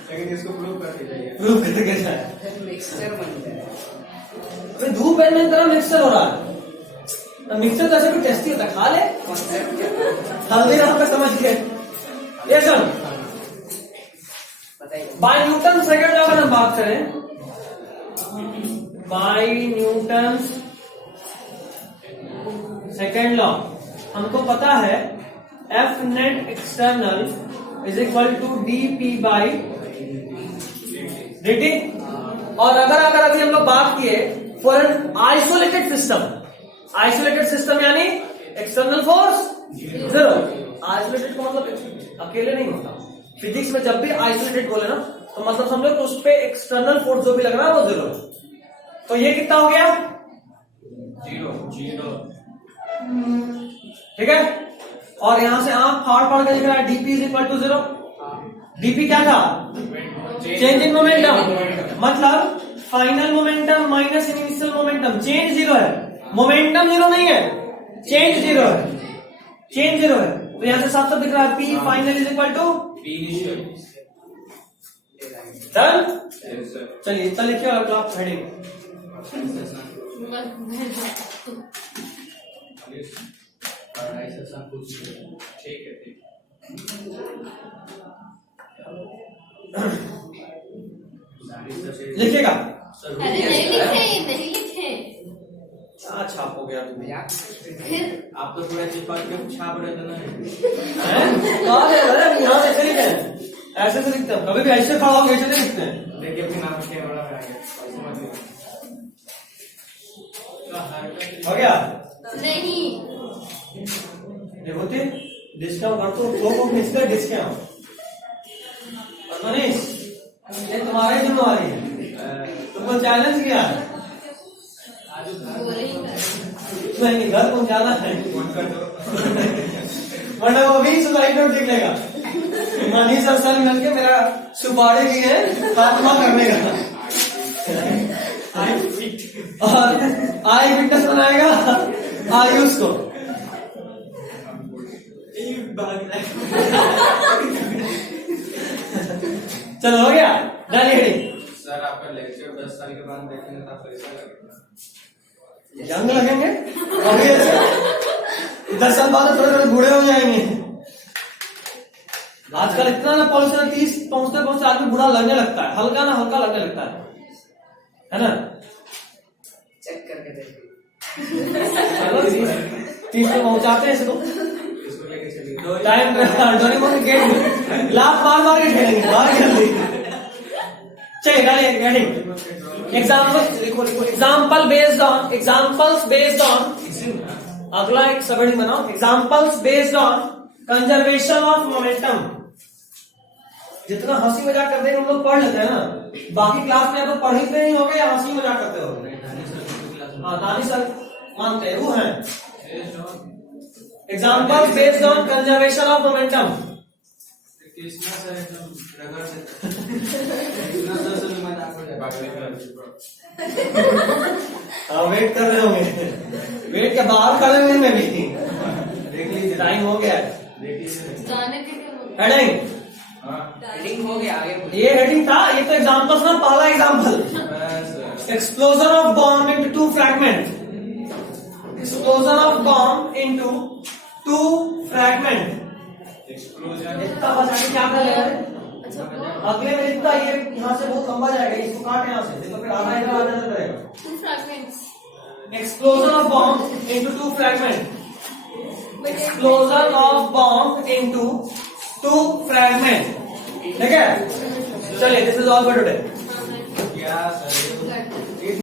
लेकिन इसको प्रूव कर दीजिए। प्रूफ करके कैसा है? मिक्सचर बन जाए। अबे धूप पहनने की तरह मिक्सचर हो रहा है। मिक्सचर जैसे कोई टेस्टी होता है, खा ले। हल्दी यहाँ पे समझ गए। ये सुन, बाय न्यूटन सेकंड लॉ अगर हम बात करें, बाय न्यूटन सेकंड लॉ हमको पता है F net external is equal to D P by D. और अगर अभी हम लोग बात किए for an isolated system, isolated system यानी एक्सटर्नल फोर्स जीरो। आइसोलेटेड का मतलब अकेले नहीं होता। फिजिक्स में जब भी आइसोलेटेड बोले ना तो मतलब समझो कि उस पे एक्सटर्नल फोर्स जो भी लग रहा है वो जीरो। तो ये कितना हो गया? जीरो। ठीक है, और यहां से आप फाड़ के लिख रहा है DP is equal to zero. DP क्या था? Change in momentum. मतलब final momentum minus initial momentum, change zero है, मोमेंटम जीरो नहीं है, चेंज जीरो है, चेंज जीरो है। तो यहां से साफ साफ दिख रहा है P final is equal to initial. Done. Yes sir. चलिए इतना लिखिए और आप हेडिंग ठीक है। लिखिएगा। अरे नहीं लिखे। क्या छाप हो गया तुम्हें? फिर आप तो पूरा चिपक के छाप रहे थे ना। यहाँ ऐसे लिखते हैं, ऐसे से लिखते हैं, कभी भी ऐसे खड़ा होकर ऐसे नहीं लिखते हैं। देखिए अपने नाम के बड़ा में आ गया। हो गया? नहीं, ये होते डिस्काउंट कर तो फ्लो को खींचकर डिस्काउंट। और मनीष ये तुम्हारी जिम्मेवारी है, तुमको चैलेंज किया है। नहीं घर पहुंचाना है, वरना वो भी सुसाइड नोट लिख लेगा। मनीष और सर मिलके मेरा सुपारी भी है खात्मा करने का, और आई फिटनेस बनाएगा आयुष को। चलो हो गया, डाली हेडिंग। सर आपका लेक्चर 10 साल के बाद देखेंगे तो आप कैसा लगेगा? यंग लगेंगे। 10 साल बाद थोड़े थोड़े बूढ़े हो जाएंगे। आजकल इतना ना पॉल्यूशन 30 पहुंचते पहुंचते आदमी बुरा लगने लगता है, हल्का ना हल्का लगने लगता है ना। चेक करके देखो। 30 पे पहुंचाते हैं इसको। इसको लेके चलिए। टाइम डोरेमोन के गेट लात मार मार के खेलेंगे बाहर जल्दी। चलिए गेटिंग एग्जाम्पल्स बेस्ड ऑन अगला एक सबड़ी बनाओ। Examples based on conservation of momentum. जितना हंसी मजाक करते हैं हम लोग पढ़ लेते हैं ना, बाकी क्लास में तो पढ़ते नहीं होगे या हंसी मजाक करते हो। हाँ दानी सर मानते हैं वो है। Examples based on conservation of momentum. Krishna sir एकदम रगड़ देते हैं। कृष्णा सर से भी मजाक हो जाता है। हाँ वेट कर रहे होंगे, वेट के बाहर खड़े हुए मैं भी। देख लीजिए टाइम हो गया है। देख लीजिए। जाने के लिए हेडिंग हेडिंग हो गया आगे बढ़ो। ये हेडिंग था, ये तो एग्जाम्पल्स ना। पहला एग्जाम्पल बस explosion of bomb into two fragments. Explosion of bomb into two fragments. Explosion. इतना बचा के क्या कर ले रहे? अच्छा वो अगले में इतना ये यहाँ से बहुत लंबा जाएगा, इसको काट यहाँ से, तो फिर आधा इधर आधा इधर रहेगा। 2 fragments. Explosion of bomb into two fragments. Explosion of bomb into two fragments. ठीक है, चलिए this is all for today. क्या सर